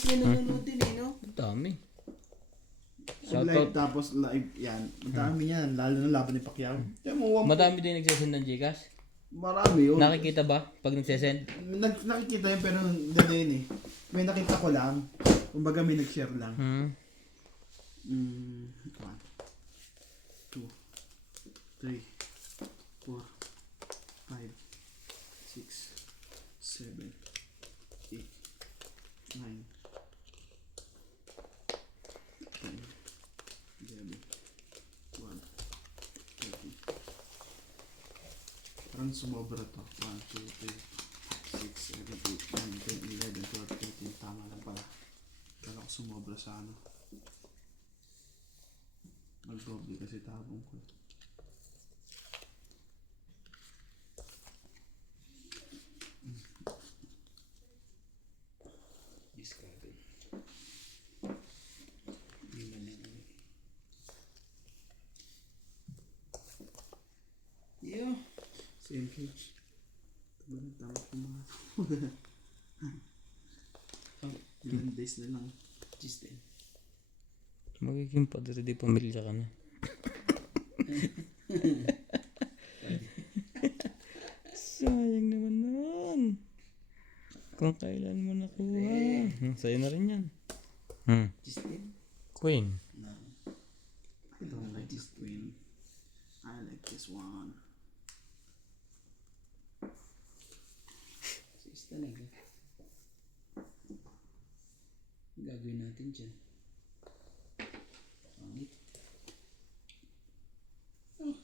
May nanonood din eh, no? Dami. Live Shoutout. tapos live yan. Madami yan. Lalo na laban ni Pacquiao. Tiyan mo, Madami din nagsasend ng Gcash. marami yun. Nakikita ba pag nagsasend? Nakikita yun pero ganda yun eh. May nakita ko lang. Kumbaga may nag-share lang. 1, 2, 3, 4, 5, 6, 7, 8, 9, 10, 11, 12, 13. Parang sumobra to. 1, 2, 3, 6, 7, 8, 9, 10, 11, 12, 13. Tama lang pala. Kala ko sumobra sa ano. Mag-doble kasi tabong ko. Discarded. Hindi man lang yun. Yo. Same page. Tama ko mga. Ilan days na lang. Just then. Magiging padre di pamilya ka na. Sayang naman nun. Kung kailan mo nakuha. Sa'yo na rin yan. Just then. Queen. No. I don't like this queen. I like this one. Sis talaga. Gagawin natin dyan. Pangit. Oh.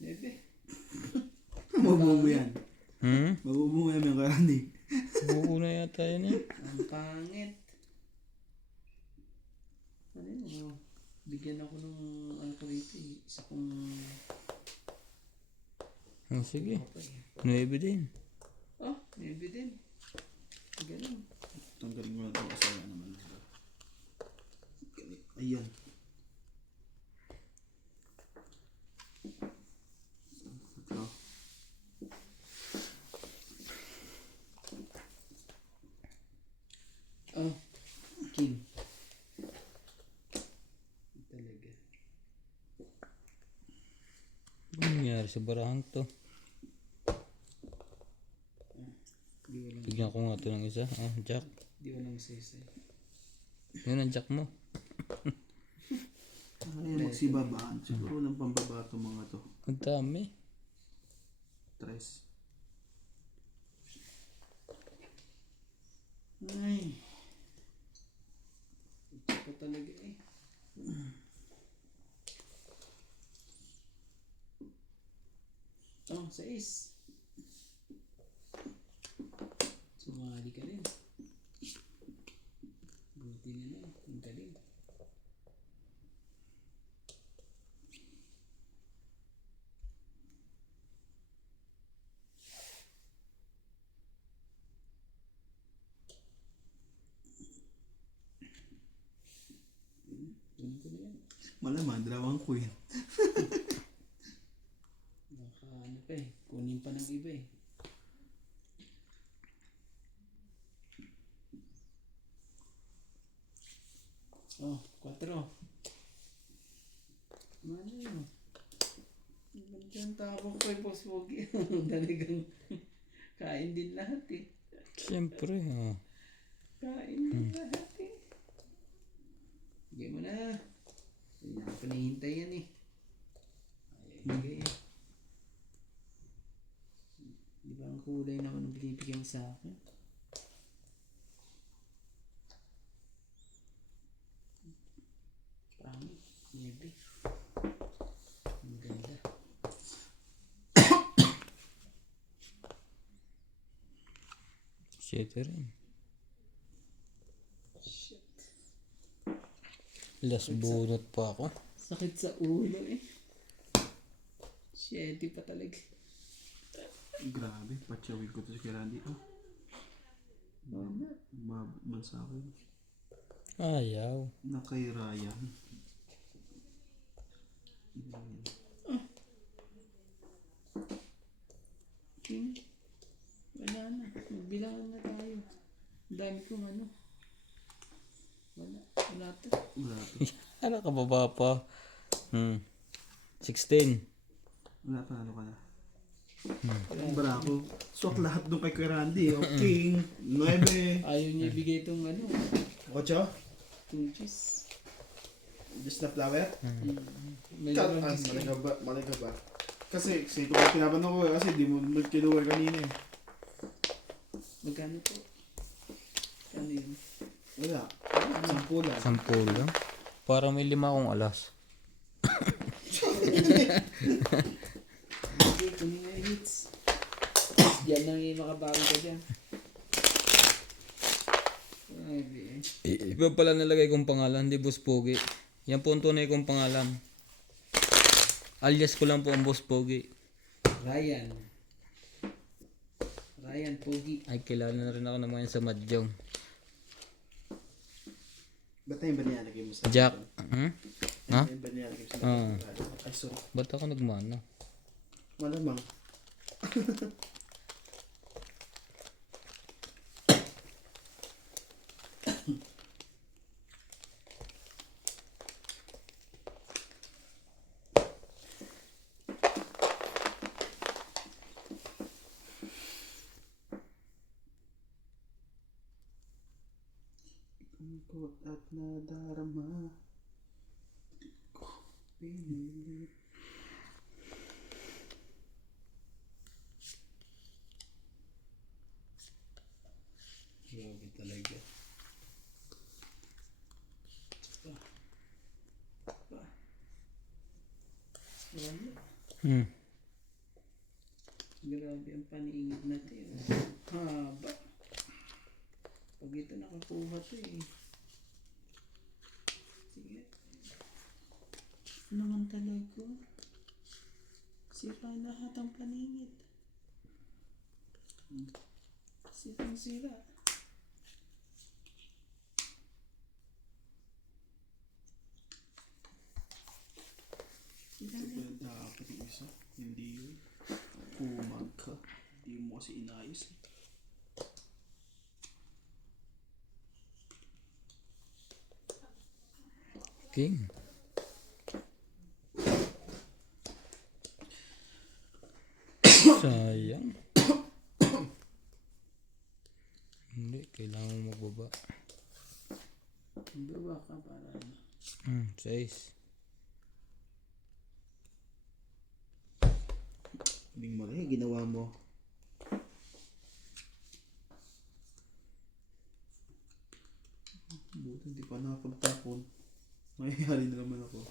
Bebe. Mabubo yan. Hmm? Mabubo yan yung karani. Buo na yata yun eh. Ang pangit. Ano yun? Oh, bigyan ako ng ano ko rito eh. Isa kong Oh, sige. kapay. 9 din. Oh, maybe din. Ganun. Tanggalin mo na ito kasi wala naman. Ayan. Ito. Oh, king. Talaga. Ano nangyari sa barahang to? Di walang, Bigyan ko nga to ng isa. Ah, jack. di walang saysay. Yun ang jack mo. Ay, magsibabaan. Siguro ng pambaba itong mga to. Ang dami. Tres. Ay. Ito pa talaga eh. Oh, sais. Sumali ka rin. Buti na lang. Ang galing. Ganun ko na yan. Malaman, dalawang queen. Naka ano pa eh. Kunin pa ng iba eh. Oh, 4. Ano yun? Diyan tabok pa yung boss Wogi. Talagang kain din lahat eh. Siyempre. Oh. Kain din lahat eh. Bigay mo na. Hindi na ako panihintay yan eh. Ay, bigay eh. Di ba ang kulay naman ang binibigyan sa akin? Pangit. Maybe. Ang ganda. Shit rin. Shit. Last bunot pa ako. Sakit sa ulo eh. Shitty pa talaga. Grabe, patsawin ko to sa kirandi. Oh. Man sa akin. Ayaw. Na kay Ryan. Kailangan na tayo. Ang dami kong ano. Wala to. Wala to. Ano ka baba pa? 16. Wala pa, ano ka na? Ang barako. Swak lahat doon kay Kuya Randy. O, King, 9, Ayaw niya ibigay itong ano. 8. Itong cheese. Just na flower. May Kat, laman cheese mali yan. ka ba? Mali ka ba? Kasi ko ba tinaban ko kasi di mo nagkiluwar kanina eh. Magkano po? Ano yun? Wala. 10 lang. 10 lang. Para may 5 akong alas. Okay, kunin nga yung hits. Diyan lang yung makabawi ka dyan. Iba pala nalagay kong pangalan, di Boss Pogi. Yan po ang tunay kong pangalan. Alias ko lang po ang Boss Pogi. Ryan. Ryan Pogi. Ay, kilala na rin ako ng mga yan sa Madjong. Ba't na yung ba nilalagay mo sa Jack. Ha? Yung ba nilalagay mo sa Ah. Ay, sorry. Ba't ako nagmana? Malamang. Ikot at nadarama. Di ko pinilit. Grabe talaga. Wala. Grabe ang paningid natin. Haba. Pag ito nakakuha to eh. Sige. Ano naman talaga? Sira lahat ang paningid. Sirang sira. Kaya dapat yung isa. Hindi yun. Kumag ka. Hindi mo kasi inayos eh. King. Sayang. Hindi, kailangan mo magbaba. Bawa ka para ano. 6. Hindi mali, ginawa mo. Buti hindi pa nakapagtapon. Mayayari na naman ako.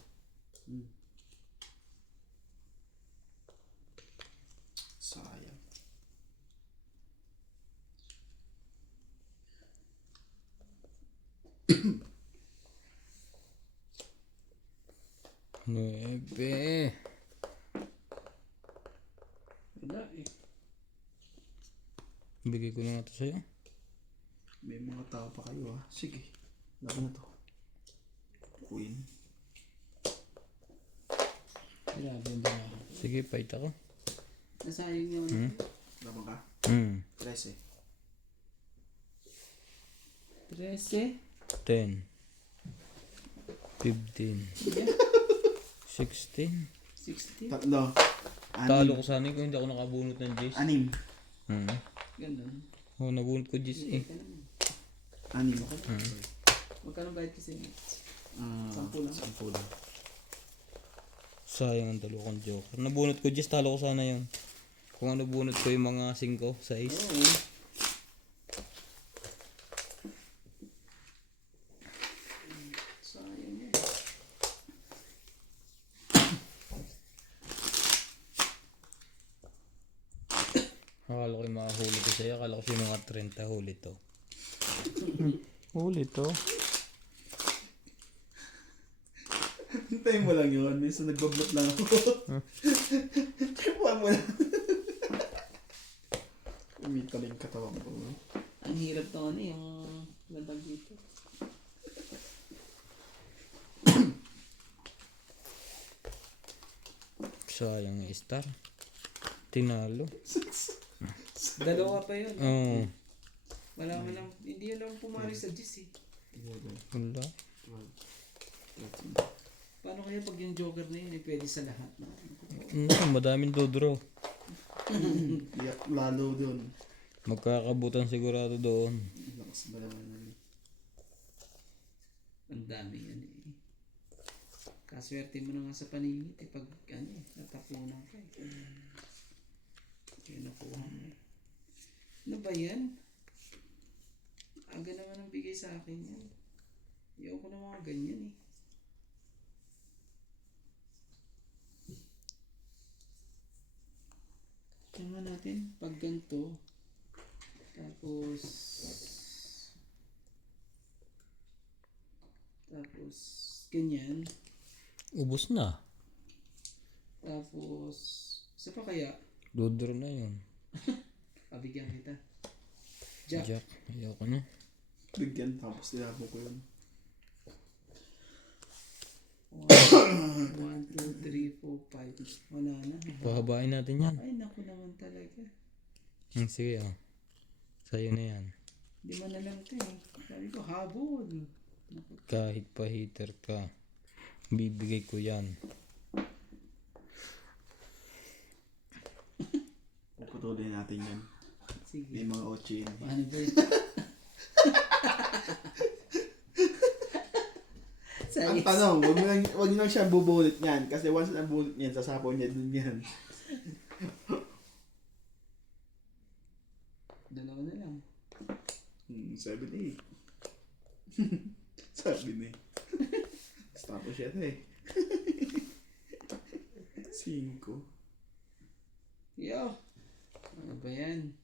Sayang. Nuebe. Wala eh. Bigay ko na nga ito sa'yo. May mga tao pa kayo ha. Sige. Laban na to. Queen. Grabe ang dami. Sige, fight ako. Nasayang yun. Laban ka. 13. 13. 10. 15. 16. 16. Tatlo. Talo ko sana kung hindi ako nakabunot ng J's. 6. Ganun. Oh, nabunot ko J's eh. Anim. Magkano bayad kasi niya? 10 lang. 10 lang. Sayang ang dalawa kong joker. Nabunot ko J's, talo ko sana yun. Kung ano bunot ko yung mga 5, 6. Oo. Sayang yan. Akala ko yung mga huli ko sa'yo. Akala ko yung mga 30 huli to. Huli to? Hintayin mo lang yun. Minsan nagbablot lang ako. Tripuan mo lang. Umita lang yung katawan ko. Ang hirap to ano yung lantag dito. Sayang yung star. Tinalo. Dalawa pa yun. Oo. Wala man lang, hindi yan lang pumari sa G's eh. 11, Wala. 12, 13. Paano kaya pag yung Joker na yun, pwede sa lahat na? Madaming dodraw. Yeah, lalo dun. Magkakabutan sigurado doon. Lakas ba naman nun? Ang dami yan eh. Kaswerte mo na nga sa paningit eh, pag natapunan ka eh. Kaya nakuha mo eh. Ano ba yan? Aga naman ang bigay sa akin yan. Ayoko na mga ganyan eh. Kaya natin, pag ganito, tapos ganyan, Ubus na. tapos isa pa kaya, Dodraw na yun. pabigyan kita. Jack. Jack. Ayoko na. Bigyan, tapos nilabog ko yun. 1, 2, 3, 4, 5. Wala na. Pahabain natin yan. Ay, naku naman talaga. Sige Sa'yo na yan. Lima na lang ito eh. Sabi ko, habol. Naku, Kahit pa heater ka. Bibigay ko yan. Puputulin natin yan. sige. May mga ochi yun. Paano ba yun? Ang tanong, wag nyo lang siya bubulit niyan. Kasi once na bulit niyan, sasapaw niya dun yan. Dalawa na lang. 7, 8. Sabi na eh. Tapos siya eh. 5. Yo! Ano ba yan?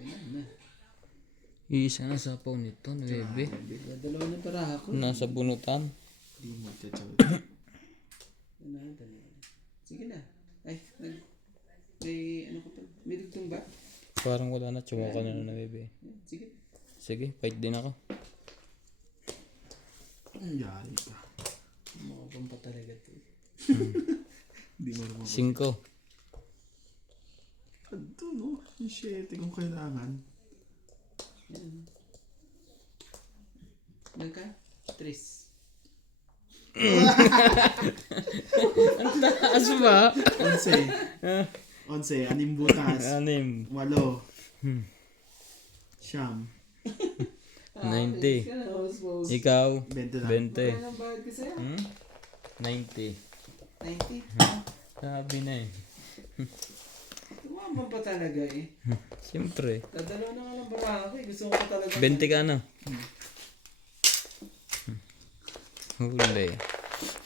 Ayan na. Iisa na sapaw nito. 9. Dalawa na para ako. Nasa bunutan. Di mo tiyatsaw. Dalawa. Sige na. Ay, may ano ko pa? May dugtong ba? Parang wala na. Tsumuka na na 9. Sige. Sige, fight din ako. Yari ka. Makapang pa talaga ito. Di mo naman. 5. Ito no, yung 7 kung kailangan. Yan. Ilan ka? 3. Taas ba? 11. 11, anim butas. 6. 8. Siyam. 90. Ikaw? 20 lang. 20. Ano ang bayad ko sa'yo? 90. 90. Sabi na eh. Tumama pa talaga eh. Siyempre. Dadalaw na nga ng barako eh. Gusto ko pa talaga. 20 ka na. Huli.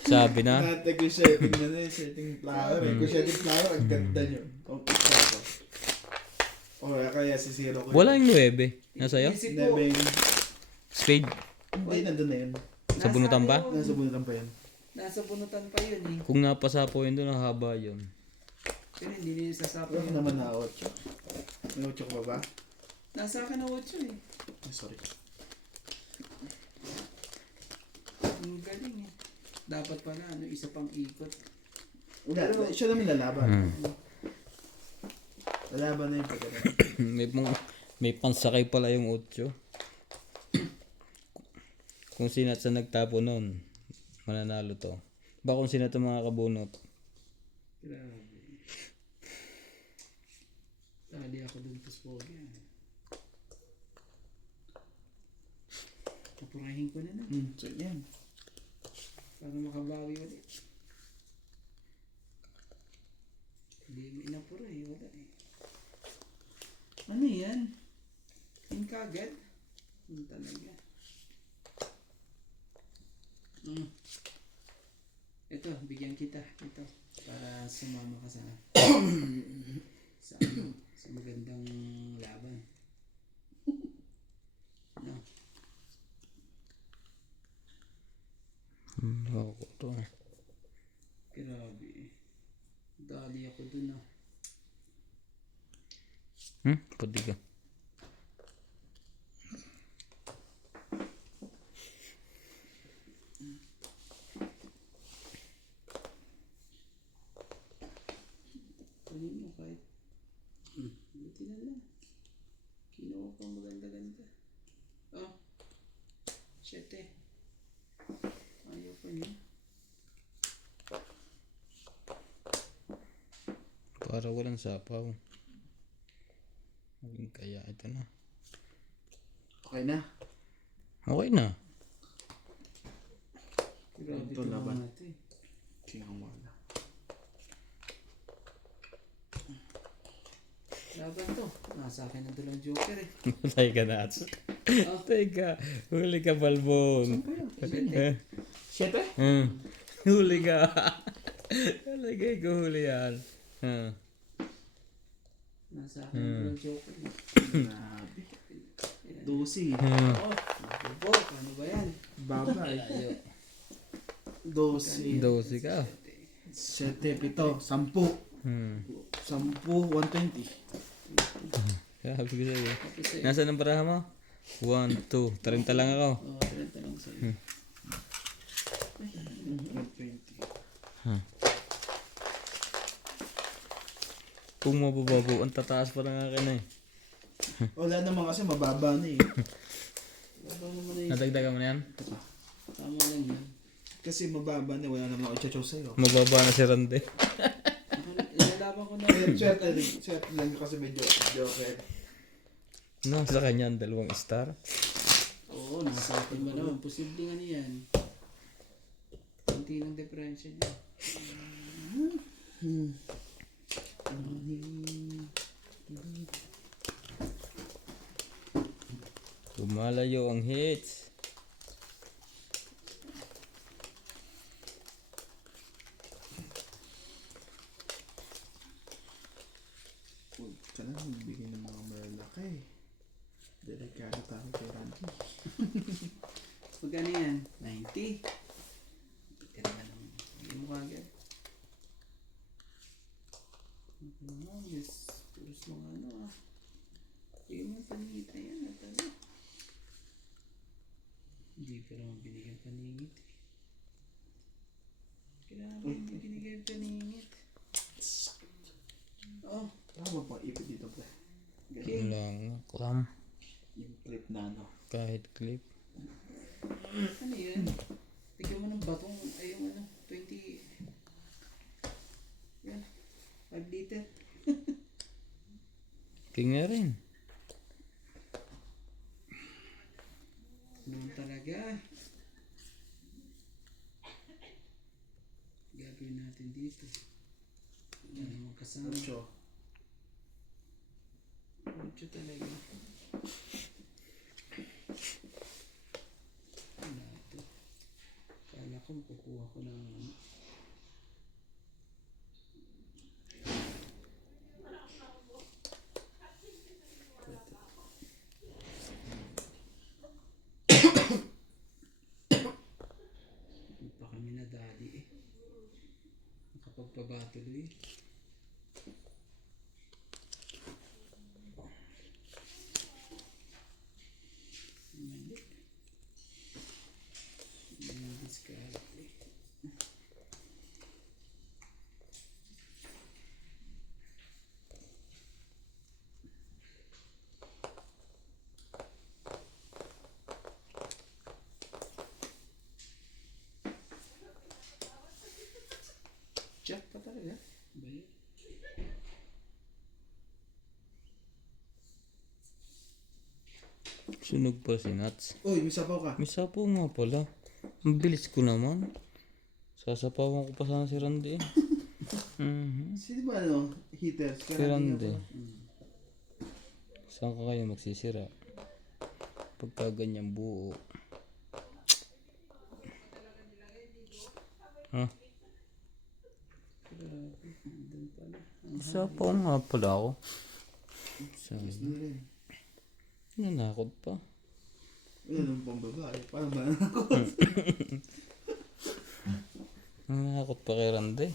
Sabi na. Dati ko setting na eh, setting flower eh. Kung setting flower, ang ganda nyo. Okay, ko. O kaya si Zero ko. Wala yung 9. Nasa'yo? Isip ko. 11. Spade. Hindi, nandun na yun. Sa bunutan pa? Nasa bunutan pa yan. Nasa bunutan pa yun eh. Kung napasapo yun doon, haba yun. Pero hindi nila sasapo Wala ka yun. naman na 8. May 8 ko ba? Nasa akin na 8 eh. Ay, sorry. Ang galing eh. Dapat pala isa pang ikot. Wala, siya naman lalaban. Lalaban na yung pagkakita. may pansakay pala yung 8. Kung sino sa nagtapo nun, mananalo to. Ba kung sino to mga kabunot? Grabe. Tali ako dun sa spogi. Papurahin ko na na. So, yan. Para makabawi ulit. Hindi mo inapura eh. Wala eh. Ano yan? Yung kagad? Yung talaga. Ito, bigyan kita. Ito. Para sumama ka sa sa magandang laban. No. Ako to. Grabe. Dali ako dun ah. Pwede ka. kahit. Buti na lang. Kinuha pa maganda-ganda. Oh. 7. Ayaw pa niya. Para walang sapaw. Maging kaya ito na. Okay na. Okay na. Grabe Ito ito laban. natin. King ang wala. Laban to. Nasa akin ang dalawang joker eh. Patay ka na. Oh. Teka, huli ka balbon. Siyete. 7? Huli ka. Talagay ko huli yan. Nasa akin ang dalawang joker eh. Grabe. 12. Oh, nakubo. Ano ba yan? Babay. 12. 12 ka. 7, 7, 10. 120. Sabi ko sa'yo. Tapos eh. Nasaan ang paraha mo? 1, 2. 30 lang ako. Oh, 30 lang sa'yo. 120. Kung mabababo, ang tataas pa ng akin eh. Wala naman kasi mababa na eh. Laban naman na yun. Nadagdagan mo na yan? Tama lang yan. Kasi mababa na, wala naman ako i-chow sa'yo. Mababa na si Rande. Ilalaban ko na yun. Swerte lang kasi medyo joker. No, sa kanya ang 2 star. Oo, nasa atin ba naman? Posible nga niyan. Kunti ng diferensya niya. Lumalayo ang hits. Huwag ka na magbigay ng mga malalaki. Delikado tayo kay Randy. Magkano yan? 90? Tira na lang. Hindi mo kagad. Yes. Puros mga ano ah. Hindi mo paningit. Ayan, natalo. Hindi pa naman binigyan paningit eh. Kailangan mo hindi binigyan paningit. Oh, Tama pang ipit dito, pre. okay. Lang, kram. Yung clip na ano. Kahit clip. Ano yan? Tigyan mo ng batong, ay yung ano, 20. Yan, 5 liter. King na rin. Noon talaga. Gagawin natin dito. Ano naman kasama? 8. 8 talaga. Wala ito. Kala ko kukuha ko ng ano. Hindi pa kami nadali eh. Nakapagpabatuloy. Mali. Yung diskarte. Jack pa talaga? Ba yun? Sunog pa si Nats. Uy, may sapaw ka. May sapo nga pala. Ang bilis ko naman. Sasapawan ko pa sana si Randy. Sino ba ano? Heaters? Si Randy. Saan ka kayo magsisira? Pagka ganyan buo. Ha? Grabe. Andun pala. Sapaw nga pala ako. Sabi. Ano rin? Nanakot pa. Wala naman pang babae. Paano ba? Nanakot pa kay Randy.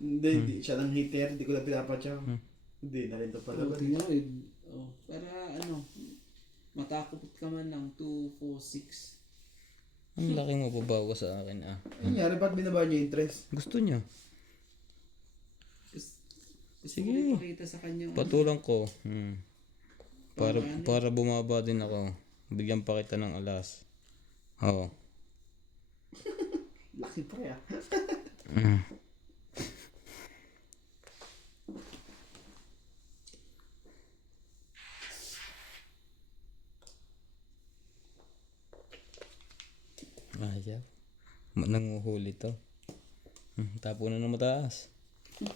Hindi. Siya lang heater. Hindi ko na pinapachaw. Hindi na rin ito pala. Oh, tingnan mo eh. Oh, para ano, matakot ka man lang, 2, 4, 6. Ang laki mo babawa sa akin ah. Ano nangyari? Ba't binaba niya yung interest? Gusto niya. Gusto ko Sige. ipakita sa kanya. Patulang ko. Para bumaba din ako. Bigyan pa kita ng alas. Oo. Laki pre ah. Ayaw. Nanguhuli to. Tapo na ng mataas.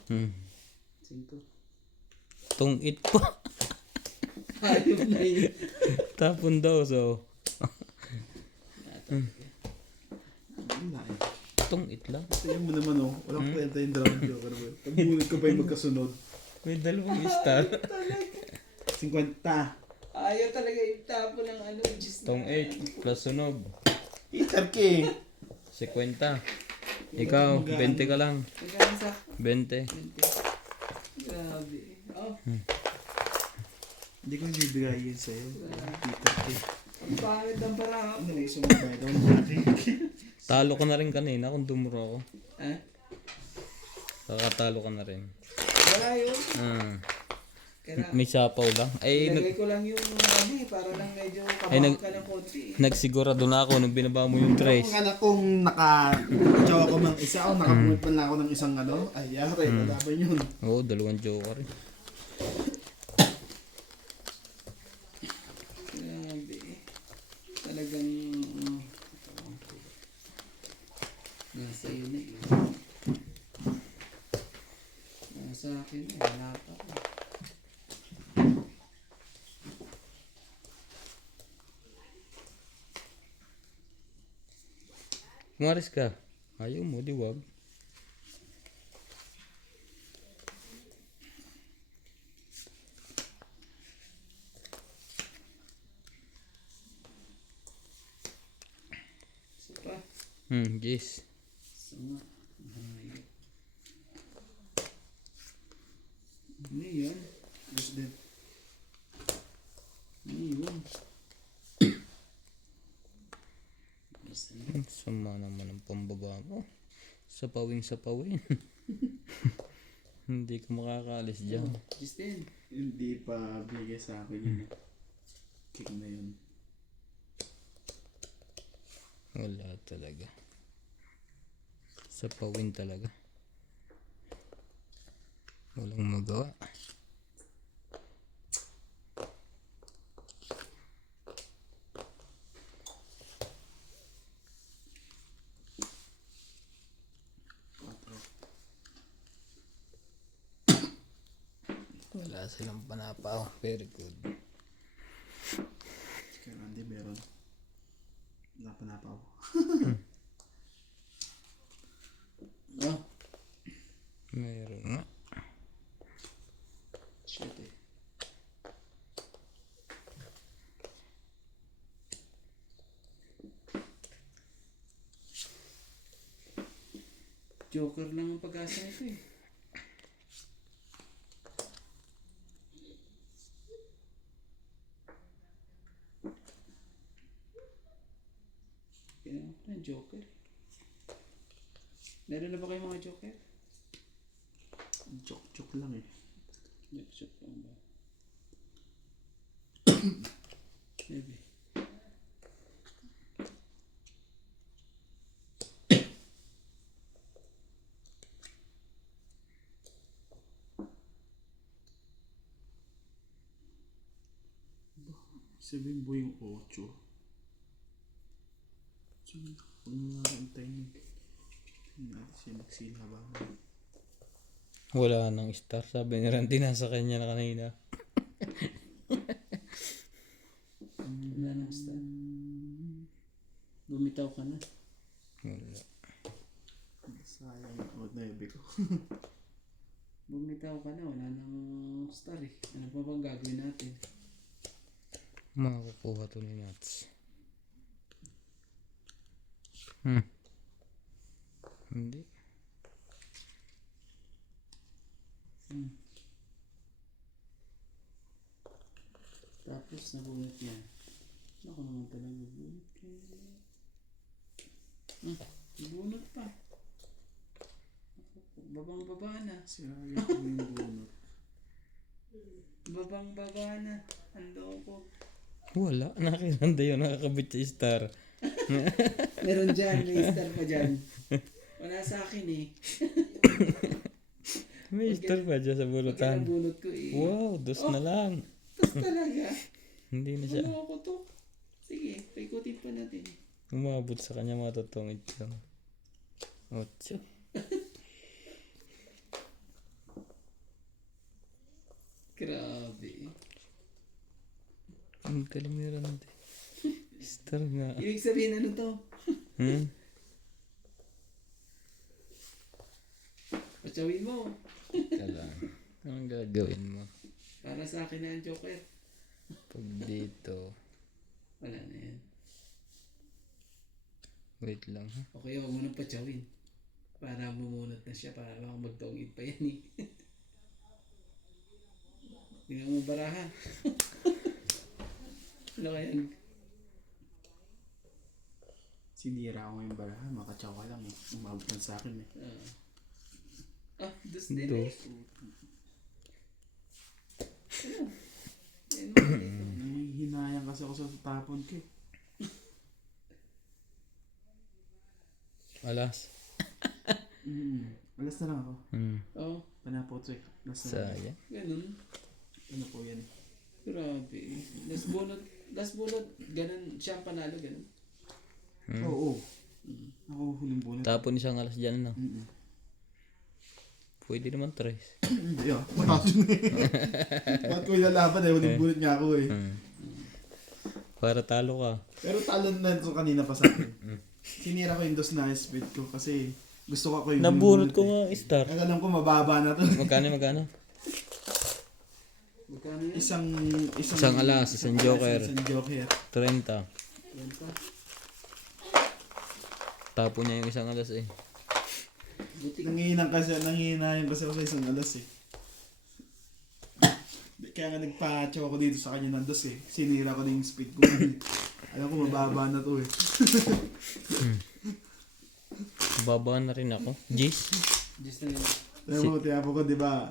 5. Tungit pa. Ayun na yun. Tapon daw so. Wala eh. Tungit lang. Tingnan mo naman oh. Walang kwenta yung Dragon Joker boy. Pag bunot ko pa yung magkasunod. May dalawang star. 50. Ayaw talaga yung tapo ng ano. Just Tong 8 plus sunog. Peter King. 50. Ikaw, 20 ka lang. Magkano sa 20. 20. Grabe. Oh, Hindi ko bibigay yun sa'yo. Peter King. ang pangit ang parang. Ano na isang magbayad ako ng laki. Talo ko na rin kanina kung dumuro ako. Ha? Kakatalo ka na rin. Wala yun. Kaya May sapaw lang. Ay, ilagay ko lang yung ano eh, para lang medyo Ay, kabang ka ng konti eh. nagsigurado na ako nung binaba mo yung trace. Kung anak kong naka-jowa ko ng isa o nakabungot pa lang ako ng isang ano, ay yari, kalaban yun. Oo, 2 joker. Grabe. Talagang nasa iyo na eh. Nasa akin eh, wala pa. Umaris ka. Ayaw mo, di wag. Isa pa. Yes. Sama. Hayop. Ano yan? Gusto din. Ano yun? Basta na. Sama naman ang pambaba mo. Sapawing. Hindi ka makakaalis dyan. Justin. Hindi pa bigay sa akin yun. Kick na yun. Wala talaga. Sapawin talaga. Walang magawa. Wala silang panapaw. Very good. Kaya hindi meron. Wala pa na pa ako. Oh, Meron nga. shit eh. Joker lang ang pag-asa nito eh. Kailangan ko ng Joker. Meron na ba kayo mga Joker? Joke lang eh. Joke lang ba? Maybe. Sabihin mo yung 8. Sige, huwag mo nga antayin. Tingnan natin siya nagsila ba. Wala nang star. Sabi ni Randy nasa kanya na kanina. Wala na basta. Bumitaw ka na. Wala. Sayang ang 9 ko. Bumitaw ka na. Wala nang star eh. Ano pa bang gagawin natin? Makakukuha to ni Nats. Hindi. Tapos nabunot niya. Ako naman talaga nabunot Nabunot pa. Babang baba na. Sira yung bunot. Babang baba na. Ang loko. Wala. Nakakiranda yun. Nakakabit sa star. Meron dyan. May star pa dyan. Wala sa akin eh. May star pa dyan sa Pag bulutan. bunot ko eh. Wow, dos na lang. Tas talaga. Hindi na siya. Ano ako to? Sige, paikutin pa natin. Umabot sa kanya mga totoong ito. 8. Grabe. Ang galing ni Randy. Star nga. Ibig sabihin ano to? Hmm? Patsawin mo. Ika lang. Anong gagawin mo? Para sa akin na ang joker. Pag dito. Wala na yan. Wait lang ha. Okay, huwag mo nang patsawin. Para bumunot na siya. Para baka magtongit pa yan eh. Tingnan mo baraha. Ano kaya? Sinira ko yung baraha, makatsawa lang eh. Umabot lang sa akin eh. Dos din eh. Dos. Hinayang kasi ako sa tapon ko eh. Alas. Alas na lang ako. Oh, Panapo to eh. Alas na lang. Sayang. ganun. Ano po yan? Grabe. Last bunot, ganun siya ang panalo, ganun. Oo. Ako huling bunot. Tapon isang alas dyan na. Mm-mm. Pwede naman 3. Hindi ah. Mataas yun eh. Bakit ko ilalaban eh. Huling bunot nga ako eh. Para talo ka. Pero talon na ito kanina pa sa akin. Sinira ko yung dos na speed ko kasi gusto ko ako yung Nabunot ko eh. nga star. Ang alam ko mababa na to. Magkano? Magkano yan? Isang alas, isang joker. Isang joker. 30. Yan pa. Tapon niya yung isang alas eh. Buti. Nangihinang kasi ako sa isang alas eh. Kaya nga nagpa-chow ako dito sa kanya ng dos eh. Sinira ko na yung speed ko. Alam ko mababa na to eh. Baba na rin ako. Jeez. Just na yun. Kaya mo, tiyapo ko diba?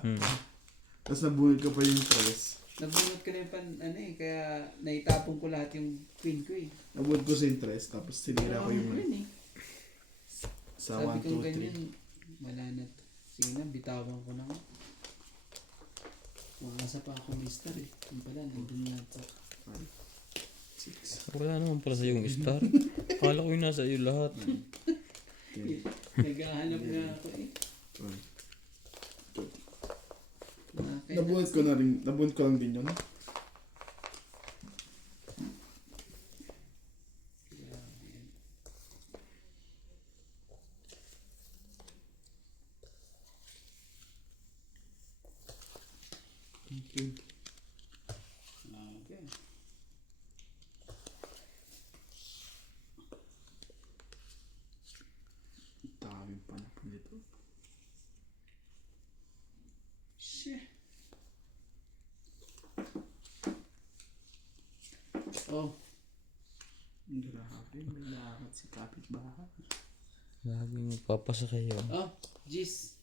Tapos nabunod ko pa yung tres. Nabunot ko na yung kaya naitapon ko lahat yung queen ko eh. Nabunod ko sa yung tres, tapos sinira ko yung Yun eh. sa Sabi 1, ko 2, 3. ganyan, wala na to. Sige na, bitawan ko na nga. Makasa pa ako may star eh. Yung pala, nandun na ito. 6. Wala naman pala sa yung star. Akala ko yung nasa iyo lahat. Naghahanap na ako eh. Nabunod ko na rin, nabunod ko lang din yun. Okay. Okay. Daming panapon dito. Shit. Oh, Grabe, may lakad si kapitbahay. Laging magpapasa kayo. jeez.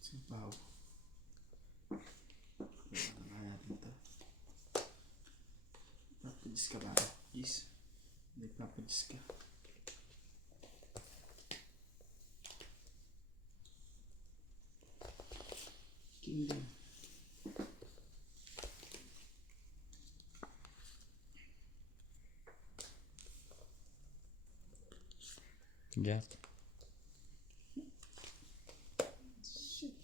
Si Pao. Wala na natin ito. Papadis ka ba? Yes. Hindi papadis ka. Kingdom. Jack. Shit.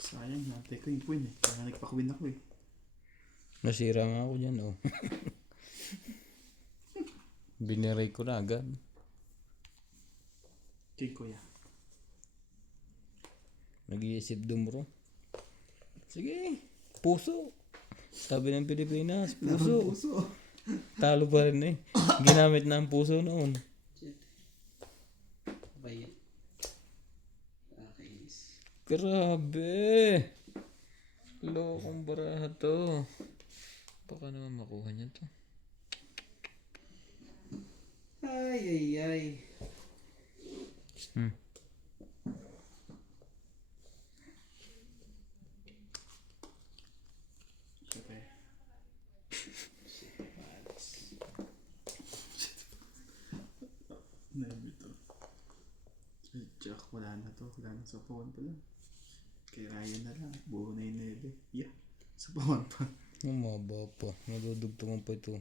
Sayang, nantay ko yung point eh. Kaya nagpakwin ako eh. Nasira nga ako dyan oh. Biniray ko na agad. Kay kuya. Nag-iisip dumro. Sige. Puso. Sabi ng Pilipinas, puso. Puso. Talo pa rin eh. Ginamit na ang puso noon. Shit. Ba yan? Nakakainis. Grabe. Lokong baraha to. Baka naman makuha niya to. Ay, ay, ay. Hmm. Siyempre. Nabi to. Jack, wala na to. Wala na sa pawan pa lang. Kaya Ryan na lang. Buo na yung nebe. Yeah. Sa pawan pa. Umaba pa. Nadudugtungan pa ito.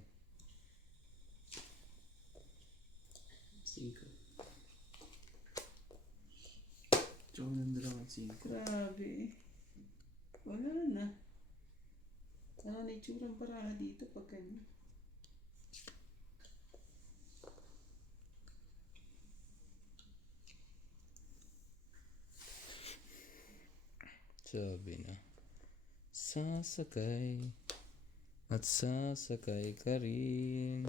5. Tsaka ng 2-5. Grabe. Wala na. Ano na itsurang paraha dito pag ganyan? Sabi na. Sasakay. At sasakay ka rin.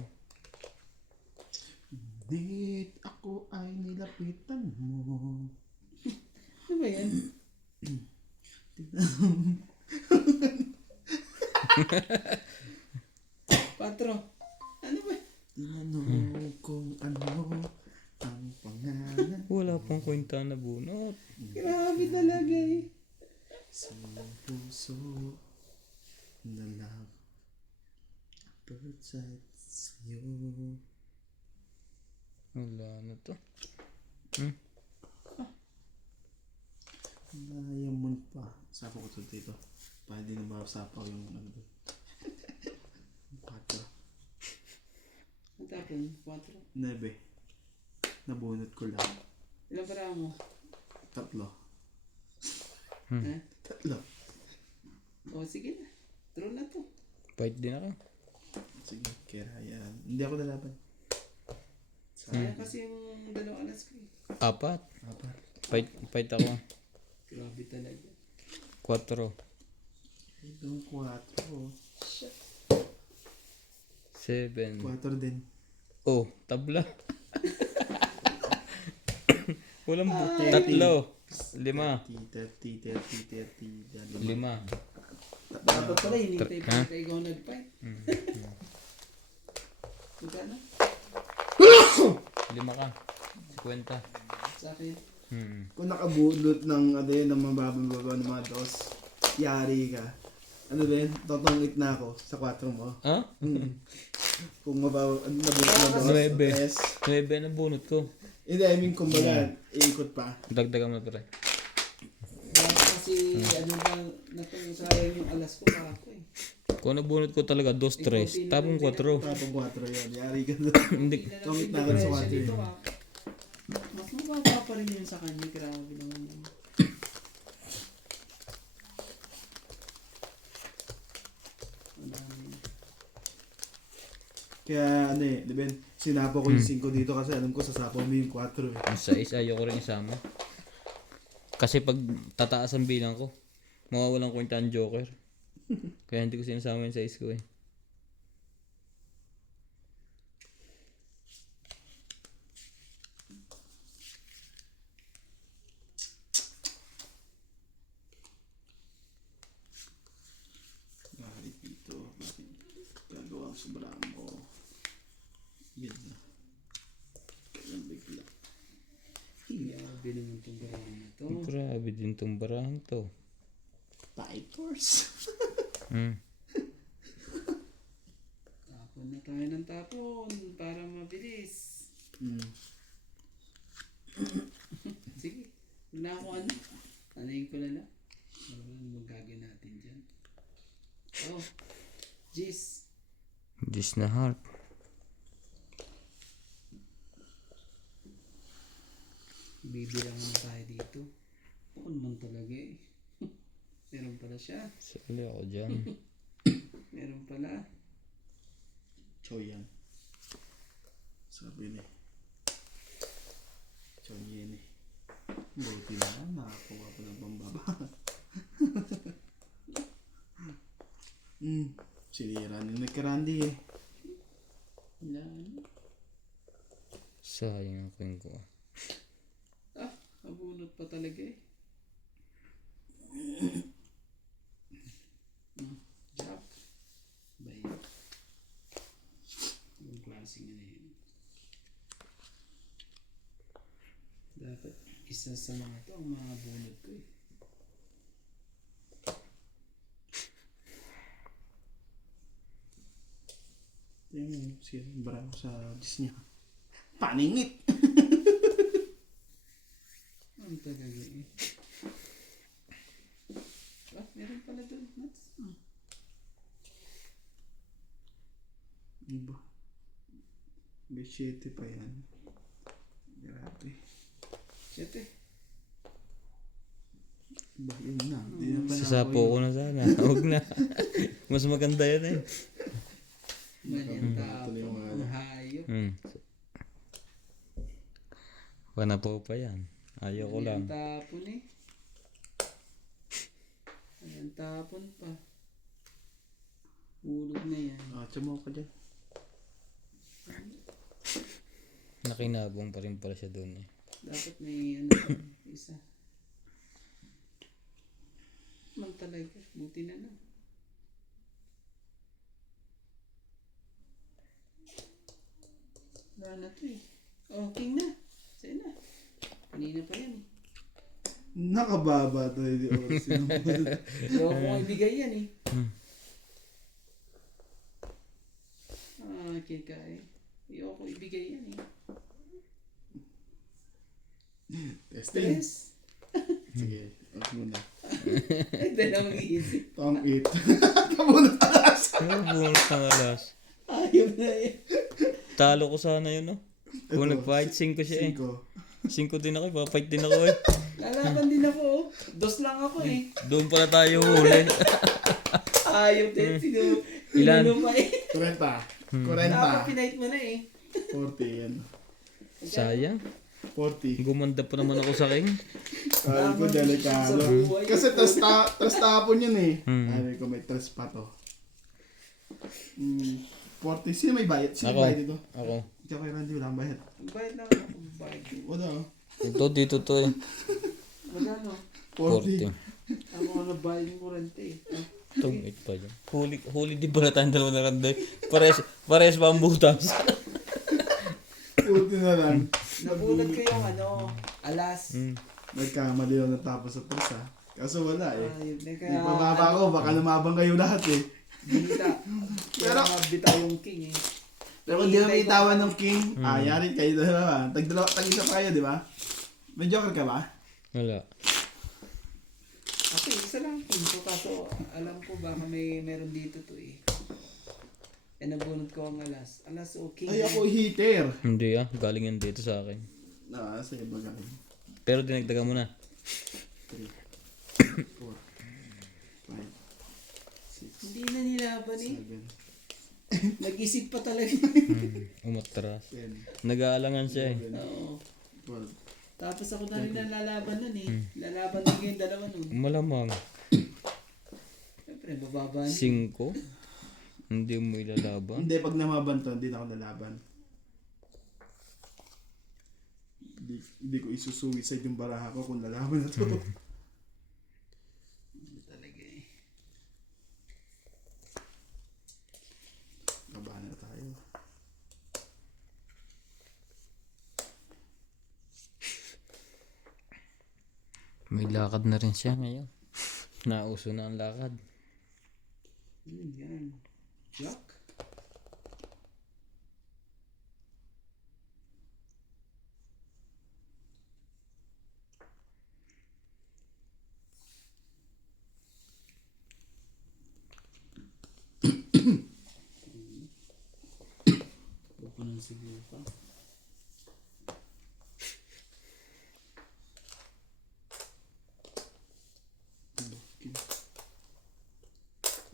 Dit ako ay nilapitan mo. Ano ba yan? Patro. Ano ba? Tinanong kung ano ang pangalan Wala pang kwenta na bunot. Grabe talaga eh. sa puso na lang birdside sa'yo. Wala na to. Diamond pa. Sapo ko to dito. Para di na masapaw yung ano doon. 4. Ang tapon, 4. 9. Nabunot ko lang. Ilang paraha mo? 3. Ha? 3. O sige na. True na to. Fight din ako. Sige, kaya yan. Hindi ako nalaban. Sayang kasi yung dalawang alas ko eh. 4. 4. Fight ako. Grabe talaga. 4. Itong 4. Shit. 7. 4 din. Oh, tabla. Walang 3. 5. 30. 5. 5. Dapat pala hinintay pa Ha? na ikaw nag-fight. Magkano? 5 ka. 50. Sa akin. Kung nakabulot ng ano yun, ng mababa ng mga dos, yari ka. Ano ba yun? Totongit na ako sa 4 mo. Ha? Kung nabulot na dos, 9. yes. 9 na bunot ko. Hindi, I mean, kumbaga, iikot pa. Dagdagan mo pre. Kaya kasi ano ba, sayang yung alas ko kako eh. Kung nabunot ko talaga 2, 3. Tapong 4. Tapos 4 yun, yari ka na. Hindi. Tungit na ako sa 4 Dito, yun. ah. Mas mababa pa rin yun sa kanya. Grabe naman yun. Ang dami. Kaya ano eh, di ba, sinapo ko yung 5 dito kasi alam ko sasapaw mo yung 4 eh. Yung 6, ayoko rin isama. Kasi pag tataas ang bilang ko, mawawalan kwenta ang joker. Kaya hindi ko sinasama yung 6 ko eh. Bakit dito? Bakit gagawa ang sobrang mo? Yan na. Kailan bigla. Grabe naman itong gawin na to. Grabe din tong barahan to. Fighters. Tapon na tayo ng tapon para mabilis. Sige. Wala ako ano. Anayin ko na lang. Ano magagawin natin dyan. Oh. Jeez. 10 na heart. Bibilangan na tayo dito. Ako naman talaga eh. Meron pala siya. Sali ako dyan. Meron pala. Chow yan. Sabi ni. Chow yan eh. Buti na lang, nakakuha pa ng pambaba. Sinira ni nagkarandi eh. Wala ano. Sayang ako yung ko. Abunot pa talaga eh. kasing ano yun. Dapat isa sa mga to ang mga bunod ko eh. Yung si Brown sa dis niya. Paningit! Ang talaga eh. Meron pala doon. Nuts. Iba. B7 pa yan. Grabe. Siyete. Iba yun na. Di na pa Sasapo ko na sana. Huwag na. Mas maganda yan eh. Ganyan Tuloy yung tapon. Ang hayop. Panapo pa yan. Ayaw ko lang. Ganyan tapon eh. Ganyan tapon pa. Hulog na yan. Tsamo ka dyan. Nakinabong pa rin pala siya doon eh. Dapat may ano pa, isa. Man talaga. Buti na lang. Wala na to eh. Oh, king na. Sa'yo na. Kanina pa yan eh. Nakababa to. Sinunod. Ayaw ko ibigay yan eh. Kaya. Ayaw ko ibigay yan eh. Testing. Stress. Sige. Huwag muna. Ay, dalawang iisip. Tong 8. Kabunot alas. Ano bunot ng alas? Ayaw na eh. Talo ko sana yun no? Kung nag-fight, 5 siya eh. 5 din ako, ipafight din ako eh. Lalaban din ako oh. Dos lang ako eh. Doon pala tayo huli. Ayaw din. Ilan? Sinunod pa eh. 40. 40. Dapat pinahit mo na eh. 40 yan. Sayang. 40. Gumanda pa naman ako sa king. Sabi ko delikado. Kasi tas tapon yun eh. Sabi ko may tres pa to. 40. Sino may bayad? Sino Ako. may bayad dito? Ako. Ikaw kay Randy wala kang bayad. Bayad lang ako. Bayad. Wala oh. Ito, dito to eh. Magkano? 40. 40. Ako na bayad yung kurente eh. Itong 8 pa dyan. Huli din pala tayong dalawa na randay. Pares pa ang butas. 40 na lang. Nabulat ko yung ano, alas. Nagkamali ako natapos sa tres ha. Kaso wala eh. Ayun na kaya. May pababa ko, baka lumabang kayo lahat eh. Binita. Pero Pero- bitaw yung king eh. Pero hindi na itawan ng king. Yari kayo dalawa. Tag-isa pa kayo, di ba? May joker ka ba? Wala. Ako isa lang king ko kaso alam ko baka meron dito to eh. Eh nabunot ko ang alas. Alas o king. Ay, ako hitter. Hindi galing yan dito sa akin. Sa iba galing. Pero dinagdagan mo na. 3, 4, 5, 6, Hindi na nilaban eh. 7, Nag-isip pa talaga. Umatras. 10, Nag-aalangan siya eh. 11, Oo. 12. Tapos ako na rin ang lalaban nun eh. Lalaban din yung dalawa nun. Malamang. Siyempre, bababa na. 5. Hindi mo ilalaban. Hindi, pag namaban to, hindi na ako lalaban. Hindi ko isusuicide yung baraha ko kung lalaban na to. Hindi talaga eh. Kabahan na tayo. May lakad na rin siya ngayon. Nauso na ang lakad. Yan. Jack. Huwag nang siguro pa.